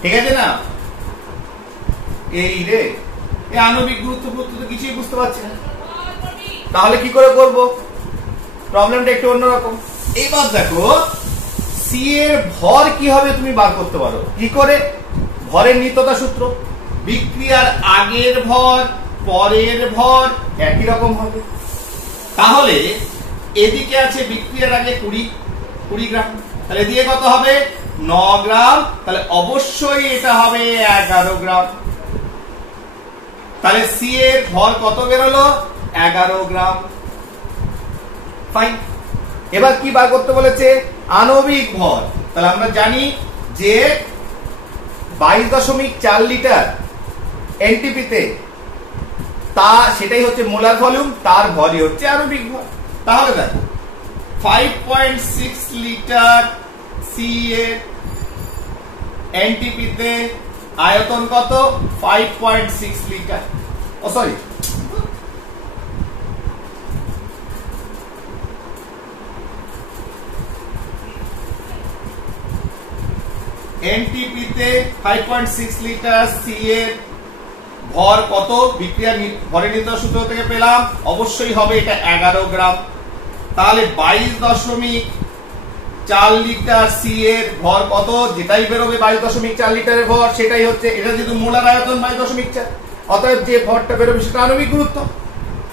ঠিক আছে না? এই রে এই আণবিক গুরুত্ব তো কিছুই বুঝতে পারছি না, তাহলে কি করে করব? প্রবলেমটা একটু অন্যরকম। এইবার দেখো সি এর ভর কি হবে তুমি বার করতে পারো কি করে? ভরের নিত্যতা সূত্র, বিক্রিয়ার আগের ভর পরের ভর একই রকম হবে। তাহলে এদিকে আছে বিক্রিয়ার আগে 20 গ্রাম, তাহলে এদিকে কত হবে? 9 গ্রাম। তাহলে অবশ্যই এটা হবে 11 গ্রাম। তাহলে সি এর ভর কত বেরোলো? 11 গ্রাম। ফাইন। এবার কি বার করতে বলেছে? আণবিক ভর। তাহলে আমরা জানি যে 22.4 লিটার এনটিপি তে তা সেটাই হচ্ছে মোলার ভলিউম, তার ভরই হচ্ছে আণবিক ভর। তাহলে দেখো 5.6 লিটার সি এর এনটিপি তে আয়তন কত? 5.6 লিটার। ও সরি, এনটিপি তে 5.6 লিটার সি এর ভর কত? বিক্রিয়া ভরের নির্ণয় সূত্র থেকে পেলাম, অবশ্যই হবে এটা 11 গ্রাম। তাহলে 22.4 লিটার সি এর ভর কত? যেটাই বেরোবে 22.4 লিটারের ভর সেটাই হচ্ছে, এটা যেহেতু মোলার আয়তন 22.4, অতএব যে ভরটা বেরোবে সেটা আণবিক গুরুত্ব।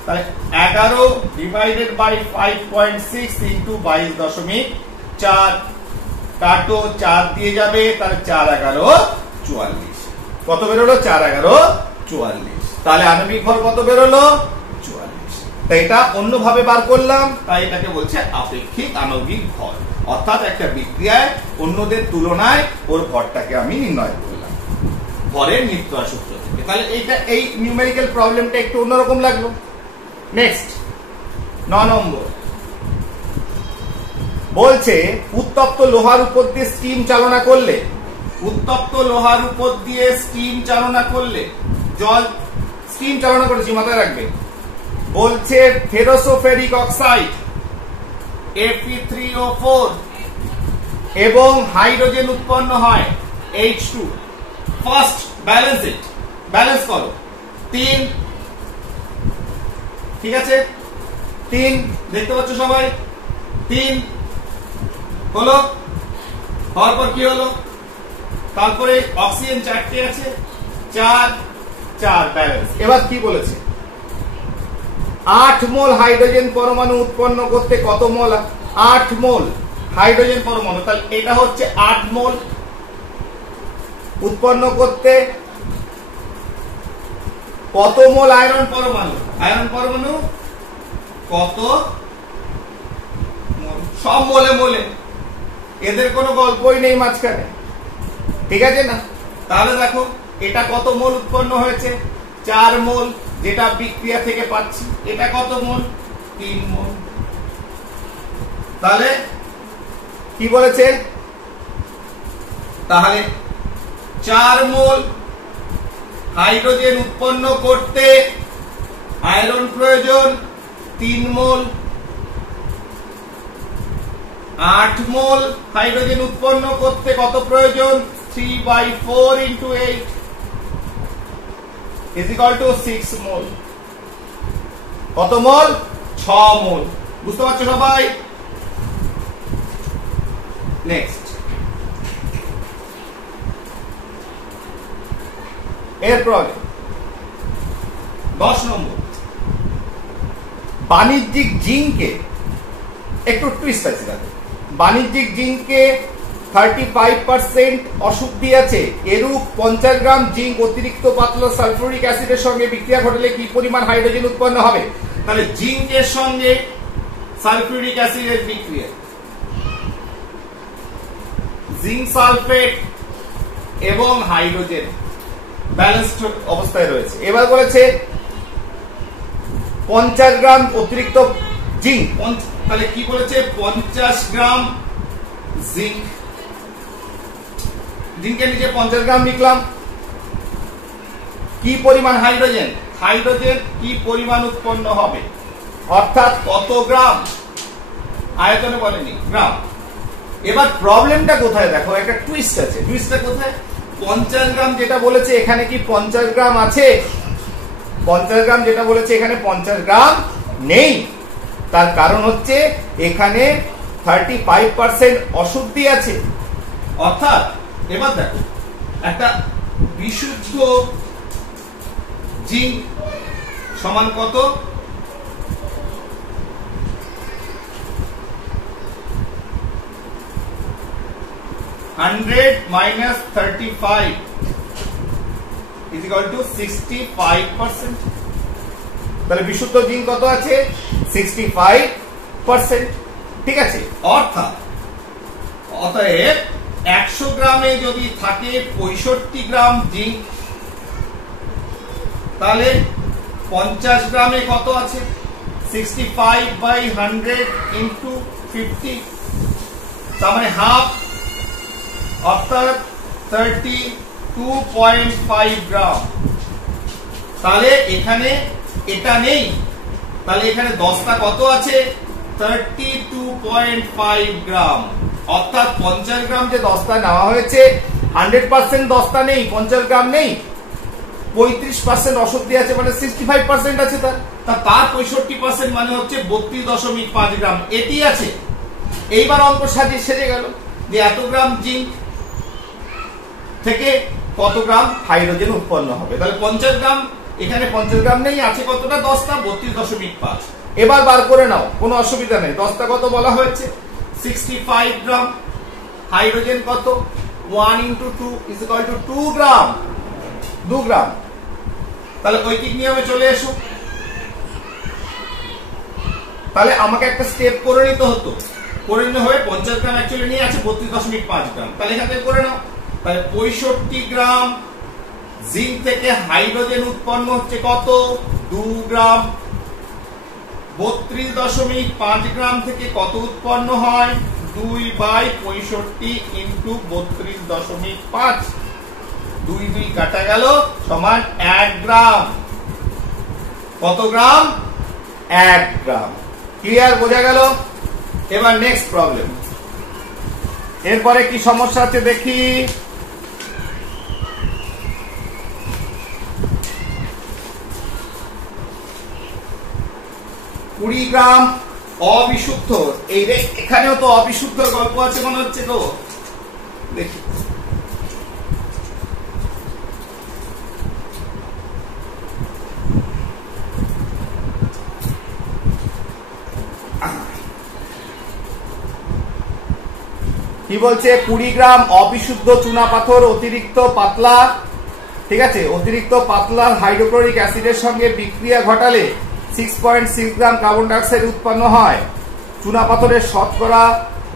তাহলে 11 ডিভাইডেড বাই 5.6 ইন্টু 22.4, কাটো 4 দিয়ে যাবে, তাহলে 4 11 44। কত বেরোলো? 4 11 44। তাহলে আণবিক ভর কত বেরোলো? 44। তাই এটা অন্যভাবে বার করলাম, তাই এটাকে বলছে আপেক্ষিক আণবিক ভর, অর্থাৎ একটা বিক্রিয়ায় অন্যদের তুলনায় ওর ভরটাকে আমি নির্ণয় করলাম ভরের নিত্যতা সূত্র থেকে। তাহলে এইটা এই নিউমেরিক্যাল প্রবলেমটা একটু অন্যরকম লাগলো। নেক্সট 9 নম্বর বলছে উত্তপ্ত লোহার উপর দিয়ে স্টিম চালনা করলে, উত্তপ্ত লোহার উপর দিয়ে স্টিম চালনা করলে, জল স্টিম চালনা করেছি মাথায় রাখবে, বলছে ফেরোসোফেরিক অক্সাইড Fe3O4 এবং হাইড্রোজেন উৎপন্ন হয় H2। ফার্স্ট ব্যালেন্স করো 3, ঠিক আছে 3 দেখতে পাচ্ছ সবাই 3 হলো, হওয়ার পর কি হলো, তারপরে অক্সিজেন 4টে আছে 4 ব্যালেন্স। এবার কি বলেছে 8 মোল হাইড্রোজেন পরমাণু উৎপন্ন করতে কত মোল, 8 মোল হাইড্রোজেন পরমাণু, তাহলে এটা হচ্ছে 8 মোল উৎপন্ন করতে কত মোল আয়রন পরমাণু, কত মোল, সব মোলে এদের কোনো গল্পই নেই মাঝখানে, ঠিক আছে না। তাহলে দেখো এটা কত মোল উৎপন্ন হয়েছে 4 মোল, যেটা বিক্রিয়া থেকে পাচ্ছি, এটা কত মোল 3 মোল। তাহলে কি বলেছে, তাহলে 4 মোল হাইড্রোজেন উৎপন্ন করতে আয়রন প্রয়োজন 3 মোল, 8 মোল হাইড্রোজেন উৎপন্ন করতে কত প্রয়োজন 3/4 into 8 is equal to 6 মোল। কত মোল 6 মোল, বুঝতে পারছো সবাই। নেক্সট, এরপর 10 নম্বর, বাণিজ্যিক জিঙ্কে একটু টুইস্ট আছে, দেখো বাণিজ্যিক জিঙ্কে 35% অশুদ্ধি আছে, এরূপ 50 গ্রাম জিঙ্ক অতিরিক্ত পাতলা সালফিউরিক অ্যাসিডের সঙ্গে বিক্রিয়া ঘটালে কি পরিমাণ হাইড্রোজেন উৎপন্ন হবে। তাহলে জিঙ্কের সঙ্গে সালফিউরিক অ্যাসিডের বিক্রিয়া, জিঙ্ক সালফেট এবং হাইড্রোজেন ব্যালেন্সড অবস্থায় রয়েছে। এবার বলেছে 50 গ্রাম অতিরিক্ত জিঙ্ক, তাহলে কি বলেছে 50 গ্রাম জিঙ্কের নিচে 50 গ্রাম লিখলাম, কি পরিমাণ হাইড্রোজেন কি পরিমাণ উৎপন্ন হবে, অর্থাৎ কত গ্রাম, আয়তনে বলেনি গ্রাম। এবার প্রবলেমটা কোথায় দেখো, একটা টুইস্ট আছে, টুইস্টটা কোথায়, 50 গ্রাম যেটা বলেছে এখানে কি 50 গ্রাম আছে, 50 গ্রাম যেটা বলেছে এখানে 50 গ্রাম নেই। তার কারণ হচ্ছে এখানে 35% অশুদ্ধি আছে, অর্থাৎ এবার দেখো একটা বিশুদ্ধ জিঙ্ক সমান কত, 100 minus 35 is equal to 65%। তাহলে বিশুদ্ধ জিঙ্ক কত আছে 65%, ঠিক আছে। অতএব 100 গ্রামে যদি থাকে 65 গ্রাম জিঙ্ক, তাহলে 50 গ্রামে কত আছে 65/100 into 50, তার মানে হাফ, অর্থাৎ 32.5 গ্রাম। তাহলে এখানে এটা নেই, তাহলে এখানে দস্তা কত আছে 32.5 গ্রাম, অর্থাৎ 50 গ্রাম যে দস্তা নেওয়া হয়েছে 100% দস্তা নেই, 50 গ্রাম নেই, 35% অশুদ্ধি আছে, মানে 65% আছে। তার 65% মানে হচ্ছে 32.5 গ্রাম এটি আছে। এইবার অঙ্ক সেজে গেল যে এত গ্রাম জিঙ্ক থেকে কত গ্রাম হাইড্রোজেন উৎপন্ন হবে। তাহলে 50 গ্রাম, এখানে 50 গ্রাম নেই, আছে কতটা দস্তা 32.5। এবার বার করে নাও, কোনো অসুবিধা নেই। দস্তা কত বলা হয়েছে 65 গ্রাম, হাইড্রোজেন কত 1 into 2 is equal to 2 গ্রাম, 2 গ্রাম। তাহলে ঐকিক নিয়মে চলে এসো। তাহলে আমাকে একটা স্টেপ করে নিতে হতো, করে নিতে হয়ে 50 গ্রাম অ্যাকচুয়ালি নিয়ে আছে 32.5 গ্রাম, তাহলে এখান থেকে করে নাও। তাহলে 65 গ্রাম জিঙ্ক থেকে হাইড্রোজেন উৎপন্ন হচ্ছে কত 2 গ্রাম, 32.5 গ্রাম থেকে কত উৎপন্ন হয় 2/65 into 32.5, 2 কাটা গেল সমান 1 গ্রাম। কত গ্রাম 1 গ্রাম। ক্লিয়ার, বোঝা গেল। এবার নেক্সট প্রবলেম, এরপরে কি সমস্যা আছে দেখি। 20 গ্রাম অবিশুদ্ধ, এই রে এখানেও তো অবিশুদ্ধ গল্প আছে মনে হচ্ছে, তো দেখি কি বলছে। 20 গ্রাম অবিশুদ্ধ চুনা পাথর অতিরিক্ত পাতলা, ঠিক আছে, অতিরিক্ত পাতলা হাইড্রোক্লোরিক অ্যাসিডের সঙ্গে বিক্রিয়া ঘটালে 6.6 গ্রাম কার্বন ডাইঅক্সাইড উৎপন্ন হয়। চুনা পাথরের শতকরা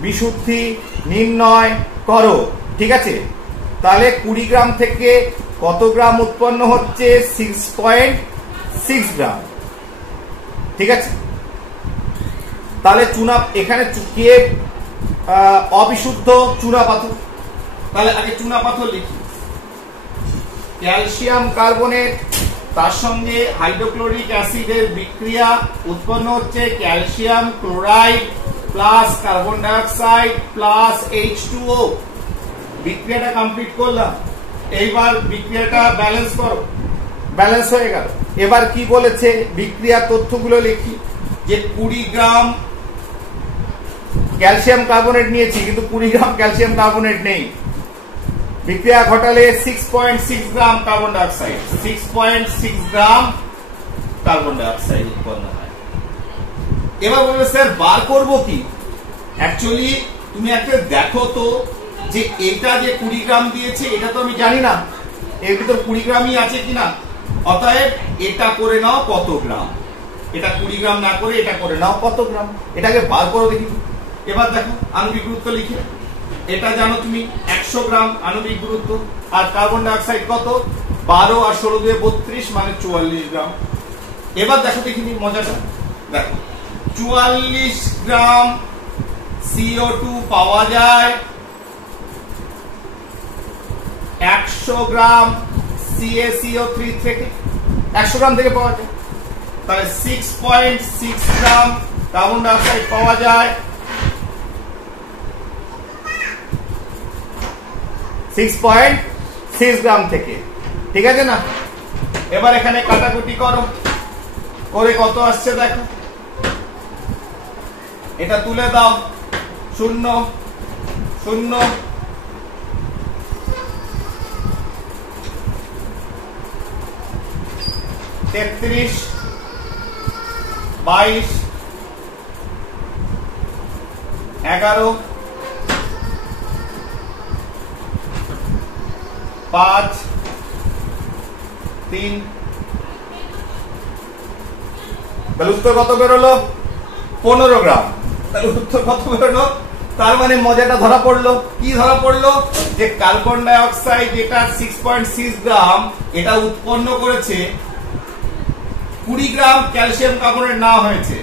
বিশুদ্ধি নির্ণয় করো। ঠিক আছে, তাহলে 20 গ্রাম থেকে কত গ্রাম উৎপন্ন হচ্ছে? 6.6 গ্রাম। ঠিক আছে, তাহলে চুনা এখানে কে অবিশুদ্ধ চুনা পাথর, তাহলে আগে চুনা পাথর লিখি। ক্যালসিয়াম কার্বনেট তার সঙ্গে হাইড্রোক্লোরিক অ্যাসিডের বিক্রিয়া উৎপন্ন হচ্ছে calcium chloride plus carbon dioxide plus H2O। বিক্রিয়াটা কমপ্লিট করলাম, এইবার বিক্রিয়াটা ব্যালেন্স করো। ব্যালেন্স হয়ে গেল। এবার কি বলেছে বিক্রিয়ার তথ্যগুলো লিখি, যে 20 গ্রাম ক্যালসিয়াম কার্বনেট নিয়েছি, কিন্তু 20 গ্রাম ক্যালসিয়াম কার্বনেট নেই। বিক্রিয়া ঘটালে 6.6 গ্রাম কার্বন ডাইঅক্সাইড, 6.6 গ্রাম কার্বন ডাইঅক্সাইড উৎপন্ন হয়। এবার বলবে স্যার বার করব কি? অ্যাকচুয়ালি তুমি একটা দেখো তো, যে এটা যে 20 গ্রাম দিয়েছে এটা তো আমি জানি না এর ভিতর 20 গ্রামই আছে কিনা। অতএব এটা করে নাও কত গ্রাম, এটা 20 গ্রাম না করে এটা করে নাও কত গ্রাম, এটাকে বার করো দেখি। এবার দেখো আণবিক গুরুত্ব লিখে, এটা জানো তুমি 100 গ্রাম আণবিক গুরুত্ব, আর কার্বন ডাইঅক্সাইড কত? 12 আর 16 দিয়ে 32 মানে 44 গ্রাম। এবার দেখো দেখিনি মজাটা, দেখো 44 গ্রাম CO2 পাওয়া যায় 100 গ্রাম CaCO3 থেকে, 100 গ্রাম থেকে পাওয়া যায়। তাহলে 6.6 গ্রাম কার্বন ডাইঅক্সাইড পাওয়া যায় 6.6 গ্রাম থেকে। ঠিক আছে না? এবার এখানে কাটাকুটি করো, করে কত আসছে দেখো, এটা তুলে দাও, 0 0 33 22 11 5 3। তাহলে উত্তর কত বেরোলো? 15 গ্রাম। তাহলে উত্তর কত বেরোলো? তার মানে মজাটা ধরা পড়লো। কি ধরা পড়লো? যে কার্বন ডাই অক্সাইড যেটা 6.6 গ্রাম এটা উৎপন্ন করেছে 20 গ্রাম ক্যালসিয়াম কার্বনেট নেওয়া হয়েছে,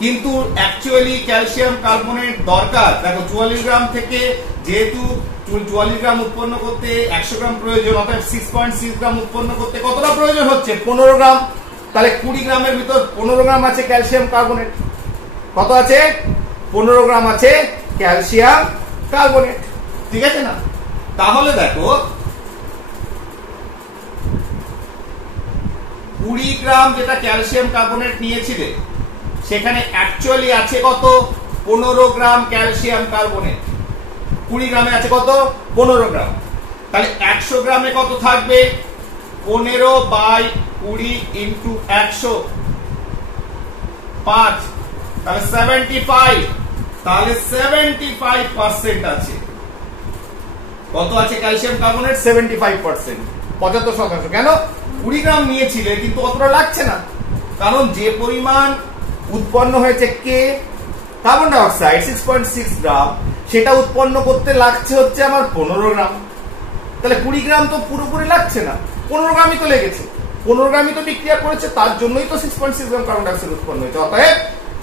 কিন্তু অ্যাকচুয়ালি ক্যালসিয়াম কার্বনেট দরকার। দেখো 44 গ্রাম থেকে যেহেতু 44 গ্রাম উৎপন্ন করতে 100 গ্রাম প্রয়োজন, অর্থাৎ 6.6 গ্রাম উৎপন্ন করতে কতটা প্রয়োজন হচ্ছে? 15 গ্রাম। তাহলে 20 গ্রামের ভিতর 15 গ্রাম আছে ক্যালসিয়াম কার্বনেট। কত আছে? 15 গ্রাম আছে ক্যালসিয়াম কার্বনেট। ঠিক আছে না? তাহলে দেখো 20 গ্রাম যেটা ক্যালসিয়াম কার্বনেট নিয়েছিলে সেখানে অ্যাকচুয়ালি আছে কত? 15 গ্রাম ক্যালসিয়াম কার্বনেট। 20 গ্রামে আছে কত? 15 গ্রাম। তাহলে 100 গ্রামে কত থাকবে? 15/20 ইন্টু 100 5, তাহলে 75। তাহলে 75% আছে। কত আছে ক্যালসিয়াম কার্বনেট? 75%, 75%। কেন? 20 গ্রাম নিয়েছিলে কিন্তু অতটা লাগছে না, কারণ যে পরিমাণ উৎপন্ন হয়েছে কে কার্বন ডাই অক্সাইড 6.6 গ্রাম, সেটা উৎপন্ন করতে লাগছে হচ্ছে আমার 15 গ্রাম। তাহলে 20 গ্রাম তো পুরোপুরি লাগছে না, 15 গ্রামই তো লেগেছে, 15 গ্রামই তো বিক্রিয়া করেছে, তার জন্যই তো 6.6 গ্রাম কার্বন ডাই অক্সাইড উৎপন্ন হয়েছে। অতএব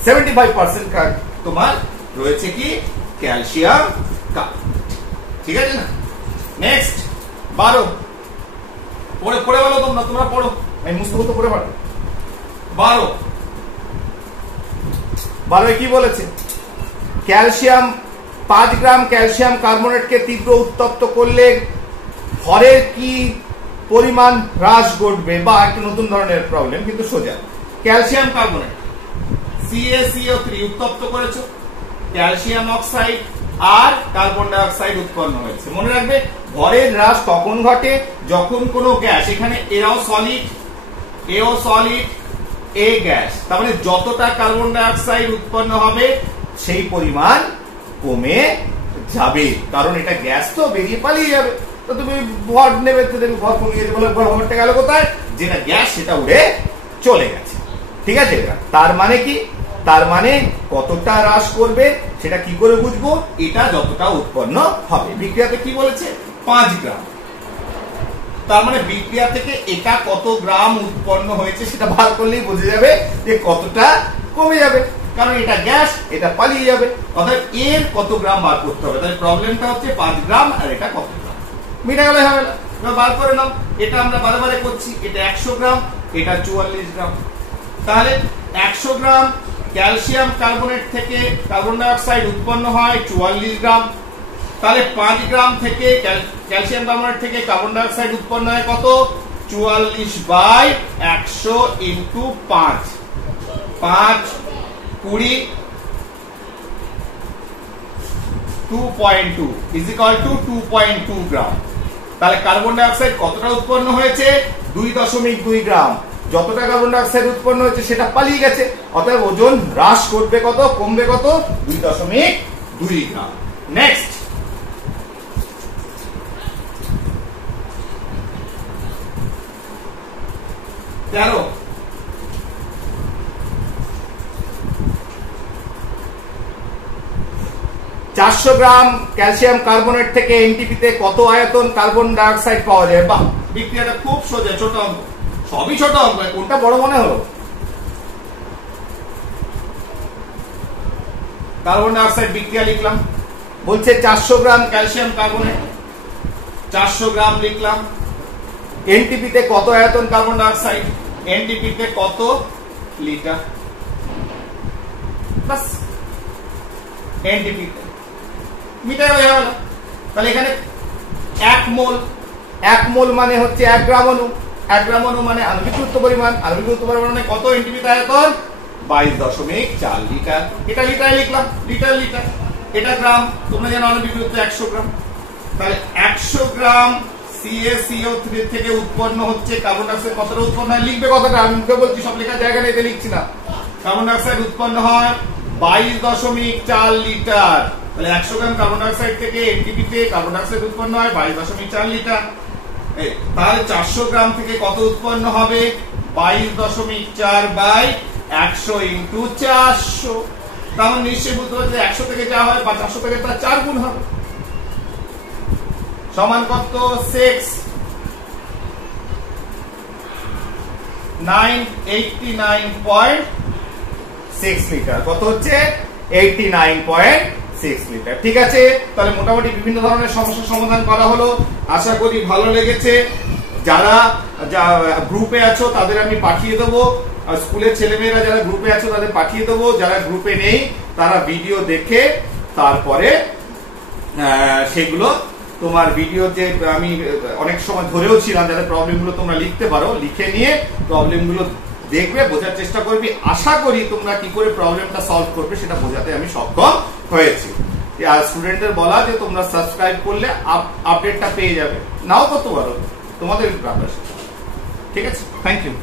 75% তোমার রয়েছে কি? Calcium carbonate. ঠিক আছে না? নেক্সট 12 পড়ে বলো তোমরা পড়ো, আমি মুস্তফা তো পড়ে পারো। 12 কি বলেছে? ক্যালসিয়াম 5 গ্রাম ক্যালসিয়াম কার্বনেটকে তীব্র উত্তপ্ত করলে হরের কি পরিমাণ হ্রাস ঘটবে? বা একটা নতুন ধরনের প্রবলেম, কিন্তু সোজা। ক্যালসিয়াম কার্বনেট CaCO3 উত্তপ্ত করেছো, ক্যালসিয়াম অক্সাইড আর কার্বন ডাই অক্সাইড উৎপন্ন হয়েছে। মনে রাখবে ভরের হ্রাস তখন ঘটে যখন কোনো গ্যাস, এখানে এও সলিড এ গ্যাস, তার মানে যতটা কার্বন ডাই অক্সাইড উৎপন্ন হবে সেই পরিমাণ কমে যাবে, কারণ এটা গ্যাস তো বেরিয়ে পালিয়ে যাবে। তো তুমি ভর নেবে, তো দেখবে ভর কমে গেছে, বলে ভরটা গেল কোথায়, যেটা গ্যাস সেটা উড়ে চলে গেছে। ঠিক আছে, তার মানে কি, তার মানে কতটা হ্রাস করবে সেটা কি করে বুঝবো, এটা যতটা উৎপন্ন হবে। বিক্রিয়াতে কি বলেছে 5 গ্রাম, তার মানে বিক্রিয়া থেকে এটা কত গ্রাম উৎপন্ন হয়েছে সেটা ভাগ করলেই বোঝা যাবে যে কতটা কমে যাবে, কারণ এটা গ্যাস, এটা পালিয়ে যাবে। অর্থাৎ এর কত গ্রাম বার করতে হবে। তাহলে প্রবলেমটা হচ্ছে 5 গ্রাম আর এটা কত গ্রাম, মিটা গেলে হবে না, এবার বার করে নাও। এটা আমরা বারে করছি, এটা 100 গ্রাম, এটা 44 গ্রাম। তাহলে 100 গ্রাম ক্যালসিয়াম কার্বনেট থেকে কার্বন ডাই অক্সাইড উৎপন্ন হয় 44 গ্রাম। তাহলে 5 গ্রাম থেকে ক্যালসিয়াম কার্বনেট থেকে কার্বন ডাই অক্সাইড উৎপন্ন হয় কত, 44/100 ইনটু 5, 5 20 2.2 ইজ ইকুয়াল টু 2.2 গ্রাম। তাহলে কার্বন ডাই অক্সাইড কতটা উৎপন্ন হয়েছে, 2.2 গ্রাম। যতটা কার্বন ডাই অক্সাইড উৎপন্ন হয়েছে সেটা পালিয়ে গেছে, অতএব ওজন হ্রাস করবে কত, কমবে কত, 2.2 গ্রাম। নেক্সট, তেরো, 400 গ্রাম ক্যালসিয়াম কার্বনেট থেকে এনটিপি তে কত আয়তন কার্বন ডাই অক্সাইড পাওয়া যায়। বাহ, বিক্রিয়াটা খুব সোজা, ছোট অঙ্ক, সবই ছোট অঙ্ক, কোনটা বড় মনে হলো? কার্বন ডাই অক্সাইড বিক্রিয়া লিখলাম, বলছে 400 গ্রাম ক্যালসিয়াম কার্বনেট, 400 গ্রাম লিখলাম। এনটিপি তে কত আয়তন কার্বন ডাই অক্সাইড, এনটিপি তে কত লিটার, বাস এনটিপি তে মিটার হয়ে গেল। তাহলে এখানে 1 মোল মানে হচ্ছে 1 গ্রাম অণু, 1 গ্রাম অণু মানে আণবিক গুরুত্ব পরিমাণ, আণবিক গুরুত্ব পরিমাণ মানে কত, এনটিপি তে আয়তন 22.4 লিটার। এটা লিটারে লিখলাম, লিটার লিটার, এটা গ্রাম, তোমরা জানো আণবিক গুরুত্ব 100 গ্রাম। তাহলে 100 গ্রাম CaCO3 থেকে উৎপন্ন হচ্ছে কার্বন ডাই অক্সাইড কতটা উৎপন্ন হয়, লিখবে কতটা, আমি মুখে বলছি, সব লেখার জায়গা নেই, লিখছি না। কার্বন ডাই অক্সাইড উৎপন্ন হয় 22.4 লিটার। তাহলে 100 গ্রাম কার্বন ডাই অক্সাইড থেকে এনটিপি তে কার্বন ডাই অক্সাইড উৎপন্ন হয় 22.4 লিটার। তাহলে 400 গ্রাম থেকে কত উৎপন্ন হবে, 22.4/100 ইনটু 400। তাহলে নিশ্চয়ই বুঝতে পারছি 100 থেকে যা হয় বা 400 থেকে তার 4 গুণ হবে, সমান কত, 89.6 লিটার। কত হচ্ছে, 89.6 লিটার। ঠিক আছে, তাহলে মোটামুটি বিভিন্ন ধরনের সমস্যার সমাধান করা হলো, আশা করি ভালো লেগেছে। যারা গ্রুপে আছো তাদের আমি পাঠিয়ে দেবো, স্কুলের ছেলেমেয়েরা যারা গ্রুপে আছো তাদের পাঠিয়ে দেবো, যারা গ্রুপে নেই তারা ভিডিও দেখে তারপরে সেগুলো তোমার ভিডিও যে আমি অনেক সময় ধরেও ছিলাম, যাদের প্রবলেমগুলো তোমরা লিখতে পারো, লিখে নিয়ে প্রবলেমগুলো দেখবে, বোঝার চেষ্টা করবি। আশা করি তোমরা কি করে প্রবলেমটা সলভ করবে সেটা বোঝাতে আমি সক্ষম হয়েছি। আর স্টুডেন্টদের বলা যে তোমরা সাবস্ক্রাইব করলে আপডেটটা পেয়ে যাবে, নাও করতে পারো, তোমাদের ব্যাপার। ঠিক আছে, থ্যাংক ইউ।